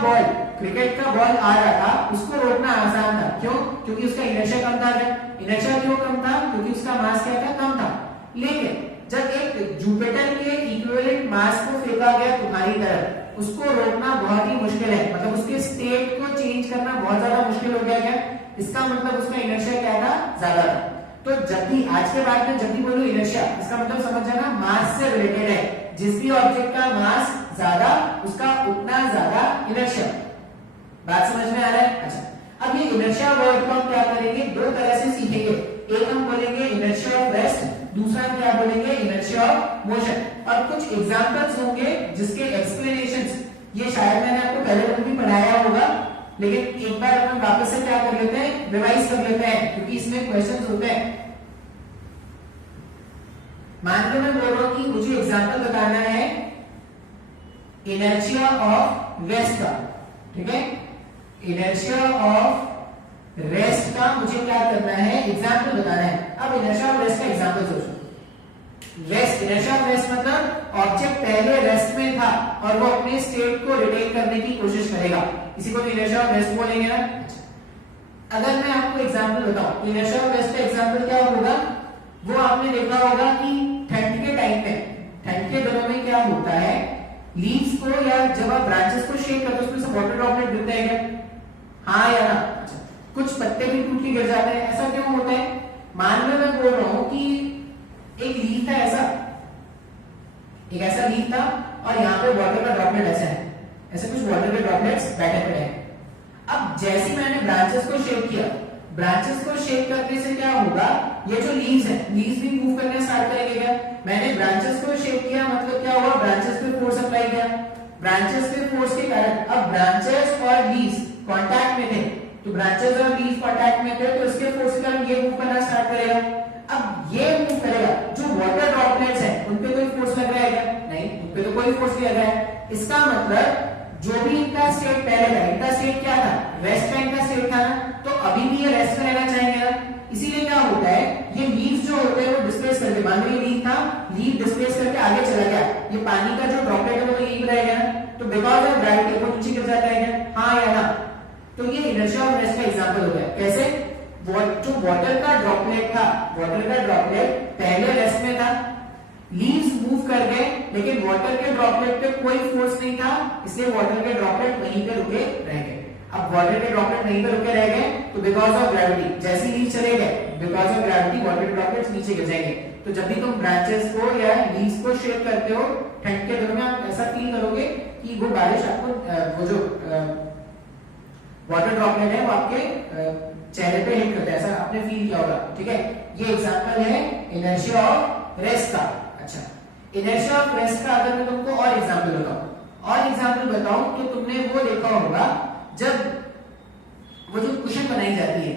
बॉल आ रहा था उसको रोकना आसान था। क्यों? क्योंकि उसका इनर्शिया कम था। इनर्शिया क्यों कम था? क्योंकि उसका मास क्या था, कम था। लेकिन जब एक जुपिटर के इक्विवेलेंट मास को फेंका गया तुम्हारी तरफ, उसको रोकना बहुत ही मुश्किल है। मतलब उसके स्टेट को चेंज करना बहुत ज्यादा मुश्किल हो गया क्या? इसका मतलब उसका इनर्शिया क्या था, ज्यादा था। तो जब भी आज के बाद में जब भी बोलूं इनर्शिया, इसका मतलब समझ जाना मास से रिलेटेड है। जिस भी ऑब्जेक्ट का मास ज्यादा उसका उतना ज्यादा इनर्शिया। बात समझ में आ रहा है? अच्छा, अब ये इनर्शिया वर्ड को हम क्या करेंगे, दो तरह से सीखेंगे। एक हम बोलेंगे इनर्शिया ऑफ रेस्ट, दूसरा हम क्या बोलेंगे, इनर्शिया ऑफ मोशन। और कुछ एग्जांपल्स होंगे जिसके एक्सप्लेनेशंस ये शायद मैंने आपको पहले दिन भी पढ़ाया होगा, लेकिन एक बार हम वापस से क्या कर लेते हैं, रिवाइज कर लेते हैं, क्योंकि इसमें क्वेश्चंस होते हैं। मान लो मैं बोल रहा हूं कि मुझे एग्जांपल बताना है इनर्शिया ऑफ रेस्ट का, ठीक है। इनर्शिया ऑफ रेस्ट का मुझे क्या करना है, एग्जांपल बताना है। अब इनर्शिया ऑफ रेस्ट का एग्जांपल सोचो। रेस्ट, इनर्शिया ऑफ रेस्ट मतलब ऑब्जेक्ट पहले रेस्ट में था और वो अपने स्टेट को रिटेन करने की कोशिश करेगा, इसी को इनर्शिया ऑफ रेस्ट बोलेंगे ना। अगर मैं आपको एग्जांपल बताऊं, इनर्शिया ऑफ रेस्ट का एग्जांपल क्या होगा, वो आपने देखा होगा कि ठंड के टाइम में, ठंड के दिनों में क्या होता है, लीव्स को या जब आप ब्रांचेस को शेक करते हो उसमें से वाटर ड्रॉपलेट गिरते हैं क्या? हाँ या ना? अच्छा, कुछ पत्ते भी टूट के गिर जाते हैं, ऐसा क्यों होता है? मान लो मैं बोल रहा हूं कि एक लीफ था, एक ऐसा लीफ था और यहाँ पे वाटर का ड्रॉपलेट ऐसा है, ऐसे कुछ वाटर के ड्रॉपलेट्स बैठे पड़े हैं। अब जैसे मैंने ब्रांचेस को शेप किया, ब्रांचेस को शेप करने से क्या होगा, ये जो लीव्स है, लीव्स भी मूव करना स्टार्ट करेंगे क्या? मैंने ब्रांचेस को शेप किया मतलब क्या हुआ, ब्रांचेस पे फोर्स अप्लाई किया, ब्रांचेस पे फोर्स के कारण अब ब्रांचेस और लीव्स कांटेक्ट में थे, तो ब्रांचेस और लीव्स कांटेक्ट में थे, तो इसके फोर्स के कारण ये मूव करना स्टार्ट करेगा। अब ये मूव करेगा, जो वाटर ड्रॉपलेट्स हैं उन पे कोई फोर्स लग रहा है क्या? नहीं, उन पे तो कोई फोर्स नहीं लग रहा है। इसका मतलब जो भी इनका स्टेट पहले था, इनका स्टेट क्या था, रेस्ट का इनका स्टेट था ना, तो अभी भी ये रेस्ट में रहना चाहेंगे ना, इसीलिए क्या होता है, ये लीव्स जो होते हैं वो डिस्प्लेस करके, मान लो ये लीव था, लीव डिस्प्लेस करके आगे चला गया, ये पानी का जो ड्रॉपलेट है वो तो यहीं रहेगा ना, तो बिकॉज ऑफ ग्रेविटी वो नीचे गिर जाता है क्या? हाँ या ना? तो ये इनर्शिया ऑफ रेस्ट का एग्जांपल हो गया। कैसे? जो वाटर का ड्रॉपलेट था, वाटर का ड्रॉपलेट पहले रेस्ट में था, लीव्स मूव कर गए, लेकिन वाटर के ड्रॉपलेट पे कोई फोर्स नहीं था, इसलिए वाटर के ड्रॉपलेट वहीं पे रुके रह गए। अब वाटर के ड्रॉपलेट वहीं पे रुके रह गए, तो बिकॉज ऑफ ग्रेविटी जैसे लीव चले गए, because of gravity water droplets नीचे गिर जाएंगे। तो जब भी तुम ब्रांचेस को या लीव्स को शेप करते हो ठंड के दिनों में, आप ऐसा फील करोगे कि वो बारिश आपको वो जो वाटर ड्रॉपलेट है वो आपके चेहरे पे हिट करता है, ऐसा आपने फील किया होगा। ठीक है, ये एग्जांपल है इनर्शिया ऑफ रेस्ट का। अच्छा, इनर्शिया ऑफ रेस्ट का अगर मैं तुमको और एग्जांपल बताऊं तो तुमने वो देखा होगा, जब वो जो कुशन बनाई जाती है,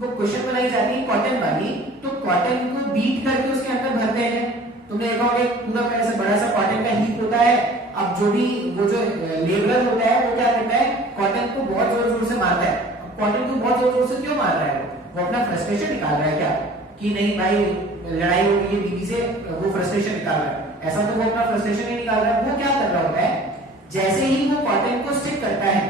वो कुशन बनाई जाती है कॉटन वाली, तो कॉटन को बीट करके उसके अंदर भरते हैं। तुमने देखा होगा पूरा ऐसा बड़ा सा कॉटन का हीप होता है, अब जो भी वो जो लेबरर होता है वो क्या करता है, कॉटन को बहुत जोर जोर से मारता है। कॉटन को बहुत जोर जोर से क्यों मार रहा है? वो अपना फ्रस्ट्रेशन निकाल रहा है क्या, कि नहीं भाई लड़ाई हो गई है बीवी से, वो फ्रस्ट्रेशन निकाल रहा है? ऐसा तो वो अपना फ्रस्ट्रेशन नहीं निकाल रहा है। वो क्या कर रहा होता है, जैसे ही वो कॉटन को स्टिक करता है,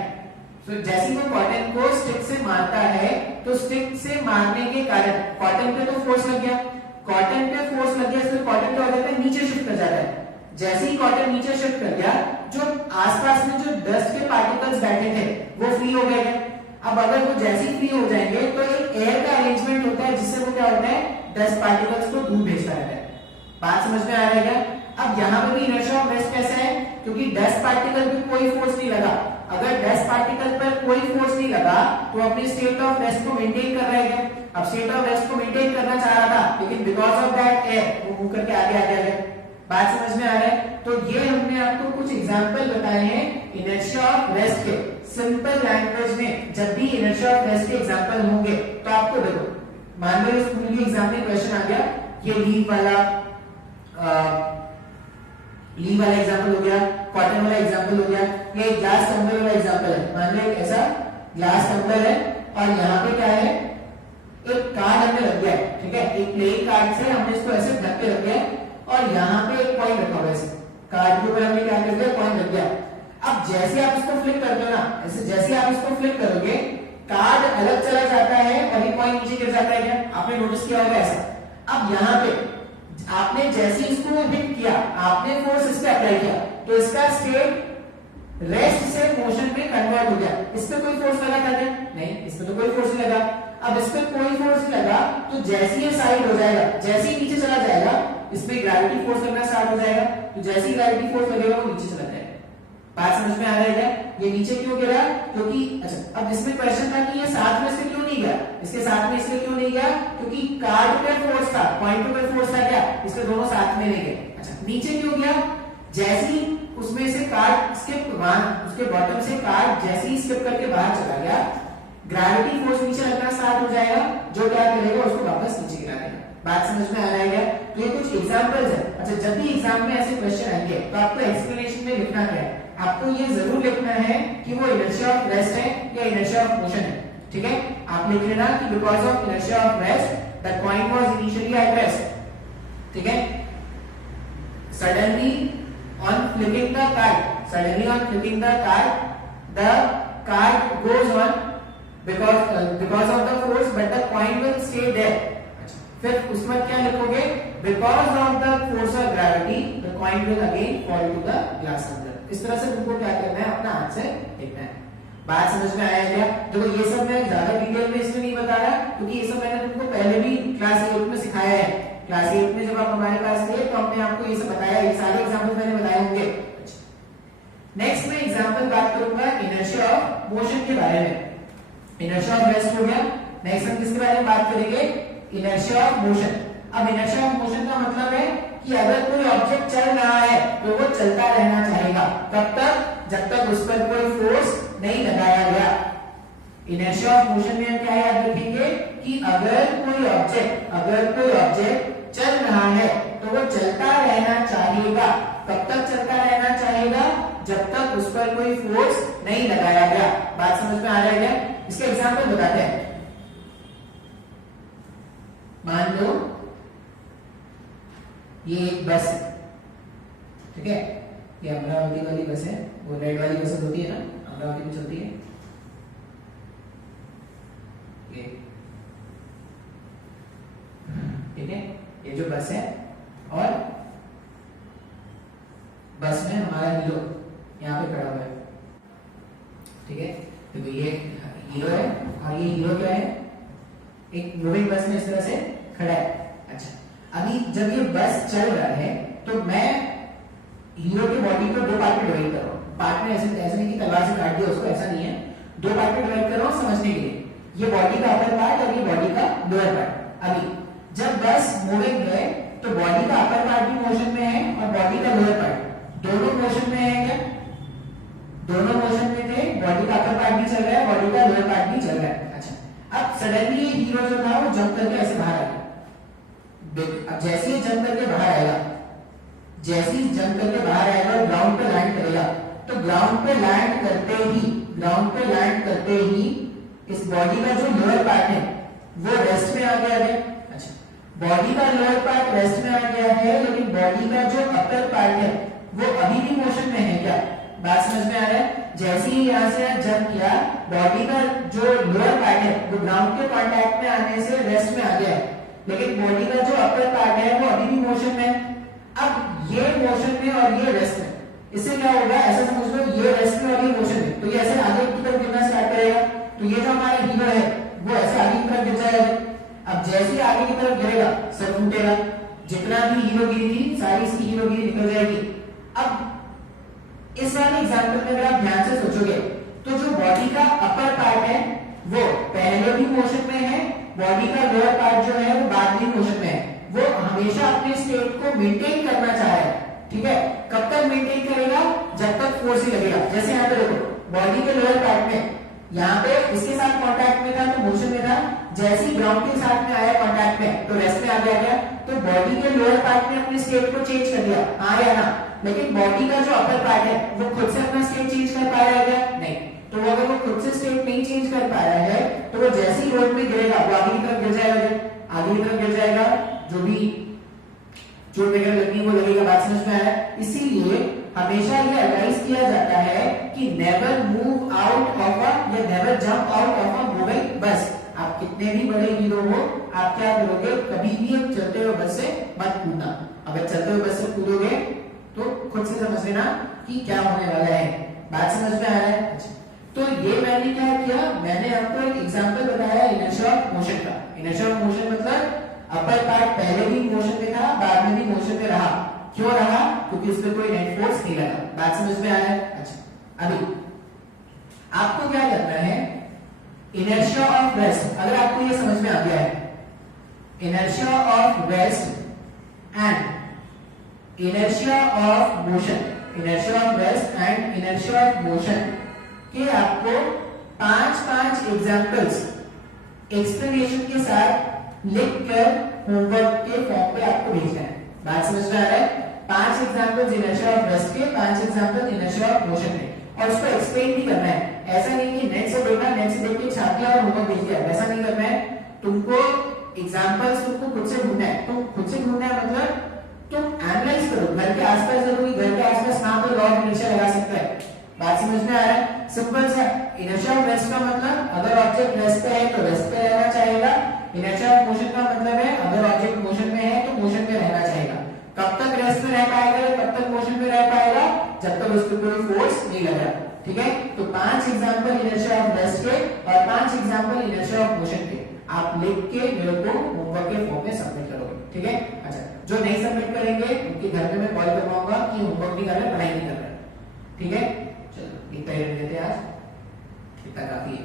तो जैसे ही वो कॉटन को स्टिक से मारता है, तो स्टिक से मारने के कारण कॉटन पे तो फोर्स लग गया, कॉटन पे फोर्स लग गया, इसलिए कॉटन क्या हो जाता है, नीचे शिफ्ट कर जाता है। जैसे ही कॉटन नीचे शिफ्ट कर गया, जो आसपास में जो डस्ट के पार्टिकल्स बैठे थे वो फ्री हो गए। अब अगर वो जैसे ही फ्री हो जाएंगे तो एक एयर का अरेंजमेंट होता है, जिससे वो क्या होता है, डस्ट पार्टिकल्स को दूर भेजता रहता है। बात समझ में आ रहा है क्या? अब यहाँ पे भी इनर्शिया ऑफ रेस्ट कैसा है, क्योंकि डस्ट पार्टिकल पे कोई फोर्स नहीं लगा। अगर डस्ट पार्टिकल पर कोई फोर्स नहीं लगा तो अपने स्टेट ऑफ रेस्ट को मेंटेन कर रहा है। अब स्टेट ऑफ रेस्ट को मेंटेन करना चाह रहा था, लेकिन बिकॉज ऑफ दैट एयर वो मूव करके आगे आ गया। बात समझ में आ रहा है? तो ये हमने आपको कुछ एग्जांपल बताए हैं इनर्शिया ऑफ रेस्ट के, सिंपल लैंग्वेज में। जब भी इनर्शिया ऑफ रेस्ट के एग्जांपल होंगे तो आपको देखो, मान लो स्कूल के एग्जाम में क्वेश्चन आ गया, ये लीव वाला एग्जांपल हो गया, कॉटन वाला एग्जांपल हो गया, ये ग्लास टम्बलर वाला एग्जांपल है। मान लो एक ऐसा ग्लास टम्बलर है और यहाँ पे क्या है, एक कार्ड हमने रख दिया है, ठीक है, एक प्लेइंग कार्ड से हमने इसको ऐसे ढक के रख दिया है और यहाँ पे एक कॉइन रखा हुआ है, कार्ड के ऊपर हमने क्या कर दिया, कॉइन रख दिया। अब जैसे आप इसको फ्लिप करते हो ना, ऐसे जैसे आप इसको फ्लिप करोगे कार्ड अलग चला जाता है और ये कॉइन नीचे गिर जाता है। क्या आपने नोटिस किया होगा ऐसा? अब यहाँ पे आपने जैसे इसको हिट किया, आपने फोर्स इस पे अप्लाई किया, तो इसका स्टेट रेस्ट से मोशन में कन्वर्ट हो गया। इस पे कोई फोर्स लगा था क्या? नहीं, इस पे तो कोई फोर्स नहीं लगा। अब इस पे कोई फोर्स नहीं लगा तो जैसे ये साइड हो जाएगा, जैसे ही नीचे चला जाएगा, इसमें ग्रेविटी फोर्स लगना स्टार्ट हो जाएगा, तो जैसे ही ग्रेविटी फोर्स लगेगा वो नीचे चला जाएगा। बात समझ में आ रहा है क्या? ये नीचे क्यों गिरा? क्योंकि अच्छा, अब इसमें क्वेश्चन था कि ये साथ में से क्यों नहीं गया, इसके साथ में इसलिए क्यों नहीं गया क्योंकि कार्ड पे फोर्स था, पॉइंट पे फोर्स था क्या, इसलिए दोनों साथ में नहीं गए। अच्छा, नीचे क्यों गया? जैसे ही उसमें से कार्ड उसके बॉटम से कार्ड जैसे ही स्किप करके बाहर चला गया, ग्रेविटी फोर्स नीचे लगना स्टार्ट हो जाएगा, जो क्या करेगा, उसको वापस नीचे गिरा देगा। बात समझ में आ रहा है क्या? तो ये कुछ एग्जांपल्स है। अच्छा, जब भी एग्जाम में ऐसे क्वेश्चन आएंगे तो आपको एक्सप्लेनेशन में लिखना क्या है, आपको ये जरूर लिखना है कि वो इनर्शिया ऑफ रेस्ट है या इनर्शिया ऑफ मोशन है। ठीक है, आप लिख लेना कि because of inertia of rest the coin was initially at rest. ठीक है, suddenly on flipping the card the card goes on because of the force but the coin will stay there। फिर उसके बाद क्या लिखोगे, because of the force of gravity the coin will again fall to the glass tumbler। इस तरह से तुमको क्या करना है, अपना हाथ से लिखना है। बात समझ में आया क्या? देखो ये सब मैं ज्यादा डिटेल में इसमें नहीं बता रहा क्योंकि ये सब मैंने तुमको पहले भी क्लास 8 में सिखाया है। क्लास 8 में जब आप हमारे पास थे तो हमने आपको ये सब बताया, ये सारे एग्जांपल्स मैंने बताए होंगे। नेक्स्ट में एग्जांपल बात करूंगा इनर्शिया ऑफ मोशन के बारे में। इनर्शिया ऑफ रेस्ट हो गया। नेक्स्ट हम किसके बारे में बात करेंगे, इनर्शिया ऑफ मोशन। अब इनर्शिया ऑफ मोशन का मतलब है कि अगर कोई ऑब्जेक्ट चल रहा है तो वो चलता रहना चाहेगा, कब तक, जब तक उस पर कोई फोर्स नहीं लगाया गया। इनर्शिया ऑफ मोशन में हम क्या याद रखेंगे कि अगर कोई ऑब्जेक्ट चल रहा है तो वो चलता रहना चाहेगा, कब तक चलता रहना चाहेगा, जब तक उस पर कोई फोर्स नहीं लगाया गया। बात समझ में आ रहा है क्या? इसके एग्जांपल बताते हैं। मान लो ये एक बस है, ठीक है, ये अमरावती वाली बस है, वो रेड वाली बस होती है ना, अमरावती में चलती है ये, ठीक है, ये जो बस है और बस में हमारा हीरो यहाँ पे खड़ा हुआ है, ठीक है। तो ये हीरो है और ये हीरो क्या है, एक मूविंग बस में इस तरह से खड़ा है। अच्छा, अभी जब ये बस चल रहा है तो मैं हीरो की बॉडी को दो पार्ट में डिवाइड कर रहा हूँ। पार्ट में ऐसे नहीं कि तलवार से काट दिया उसको, ऐसा नहीं है, दो पार्ट में डिवाइड कर रहा हूँ समझने के लिए। ये बॉडी का अपर पार्ट और ये बॉडी का लोअर पार्ट। अभी जब बस मूविंग है तो बॉडी का अपर पार्ट भी मोशन में है और बॉडी का लोअर पार्ट दोनों मोशन में है क्या? दोनों मोशन में थे, बॉडी का अपर पार्ट भी चल रहा है, बॉडी का लोअर पार्ट भी चल रहा है। अच्छा, अब सडनली ये हीरो जो था वो जंप करके ऐसे बाहर आया। अब जैसे ही जंप करके बाहर आएगा, जैसे ही जंप करके बाहर आएगा और ग्राउंड पे लैंड करेगा, तो ग्राउंड पे लैंड करते ही इस बॉडी का जो लोअर पार्ट है वो रेस्ट में आ गया है। अच्छा, बॉडी का लोअर पार्ट रेस्ट में आ गया है, लेकिन बॉडी का जो अपर पार्ट है वो अभी भी मोशन में है क्या? बात समझ में आ रहा है? जैसे ही यहाँ से जंप किया, बॉडी का जो लोअर पार्ट है वो ग्राउंड के कांटेक्ट में आने से रेस्ट में आ गया है, लेकिन बॉडी का जो अपर पार्ट है वो अभी भी मोशन में है। अब ये मोशन में और ये रेस्ट में, इससे क्या होगा, ऐसा समझ लो ये रेस्ट में और ये मोशन में, तो ये ऐसे आगे की तरफ गिरना स्टार्ट करेगा। तो ये जो हमारा हीरो है वो ऐसे आगे की तरफ गिर जाएगा। अब जैसे ही आगे की तरफ गिरेगा सर फूटेगा, जितना भी हीरोगिरी थी सारी इसकी हीरोगिरी निकल जाएगी। अब इस वाले एग्जांपल में अगर आप ध्यान से सोचोगे तो जो बॉडी का अपर पार्ट है वो पहले भी मोशन में है, बॉडी का लोअर पार्ट जो है वो बाद में मोशन में है। वो हमेशा अपने स्टेट को मेंटेन करना चाह रहा है, ठीक है। कब तक मेंटेन करेगा? जब तक फोर्स ही लगेगा। जैसे यहाँ पे देखो, बॉडी के लोअर पार्ट में यहाँ पे इसके साथ कांटेक्ट में था तो मोशन में था, जैसे ही ग्राउंड के साथ में आया कांटेक्ट में तो रेस्ट में आ गया। तो बॉडी के लोअर पार्ट ने अपने स्टेट को चेंज कर दिया, हाँ या ना? लेकिन बॉडी का जो अपर पार्ट है वो खुद से अपना स्टेट चेंज कर पा रहा है क्या? नहीं। तो अगर वो खुद से स्टेट नहीं चेंज कर पा रहा है तो वो जैसे ही रोड पे गिरेगा वो आगे की तरफ गिर जाएगा, आगे की तरफ गिर जाएगा, जो भी चोट वगैरह लगनी है वो लगेगा। बात समझ में आया? इसीलिए हमेशा ये एडवाइस किया जाता है कि never move out of a या never jump out of a moving bus. आप कितने भी बड़े हीरो हो, आप क्या करोगे, कभी भी एक चलते हुए बस से मत कूदना। अगर चलते हुए बस से कूदोगे तो खुद से समझ लेना कि क्या होने वाला है। बात समझ में आ रहा है? तो ये मैंने क्या किया, मैंने आपको एक एग्जांपल बताया इनर्शिया ऑफ मोशन का। इनर्शिया ऑफ मोशन मतलब अपर पार्ट पहले भी मोशन में था, बाद में भी मोशन में रहा। क्यों रहा? क्योंकि उस पर कोई नेट फोर्स नहीं लगा। बात समझ में आ रहा है? अच्छा, अभी आपको क्या करना है, इनर्शिया ऑफ रेस्ट अगर आपको ये समझ में आ गया है, inertia of rest and inertia of motion, inertia of rest and inertia of motion के आपको 5 एग्जांपल्स एक्सप्लेनेशन के साथ लिखकर होमवर्क के फॉर्म पे आपको भेजना है। बात समझ में आ रहा है? 5 एग्जांपल्स इनर्शिया ऑफ रेस्ट के, 5 एग्जांपल इनर्शिया ऑफ मोशन के, और उसको एक्सप्लेन भी करना है। ऐसा नहीं कि नेट से देखा, नेट से देख के छाप लिया और होमवर्क भेज दिया, वैसा नहीं करना है। तुमको एग्जांपल्स तुमको खुद से ढूंढना है। तुम खुद से ढूंढना है मतलब तुम एनालाइज करो, घर के आसपास जरूरी, घर के आसपास ना तो लॉ ऑफ इनर्शिया लगा सकता है। बात समझ में आ रहा है? सिंपल सा। इनर्शिया ऑफ रेस्ट का मतलब अगर ऑब्जेक्ट रेस्ट पे है तो रेस्ट पे रहना चाहेगा। इनर्शिया ऑफ मोशन का मतलब है अगर ऑब्जेक्ट मोशन में है तो मोशन में रहना चाहेगा। कब तक रेस्ट में रह पाएगा, कब तक मोशन में रह पाएगा, जब तक उस पर कोई फोर्स नहीं लगा। ठीक है, तो 5 एग्जांपल इनर्शिया ऑफ रेस्ट के और 5 एग्जांपल इनर्शिया ऑफ मोशन के आप लिख के मेरे को होमवर्क के फॉर्म में सबमिट करोगे। ठीक है, अच्छा, जो नहीं सबमिट करेंगे उनके घर में मैं कॉल करवाऊंगा कि होमवर्क नहीं कर रहे, पढ़ाई नहीं कर रहे। ठीक है, चलो इतना ही रहने देते आज, इतना काफी है।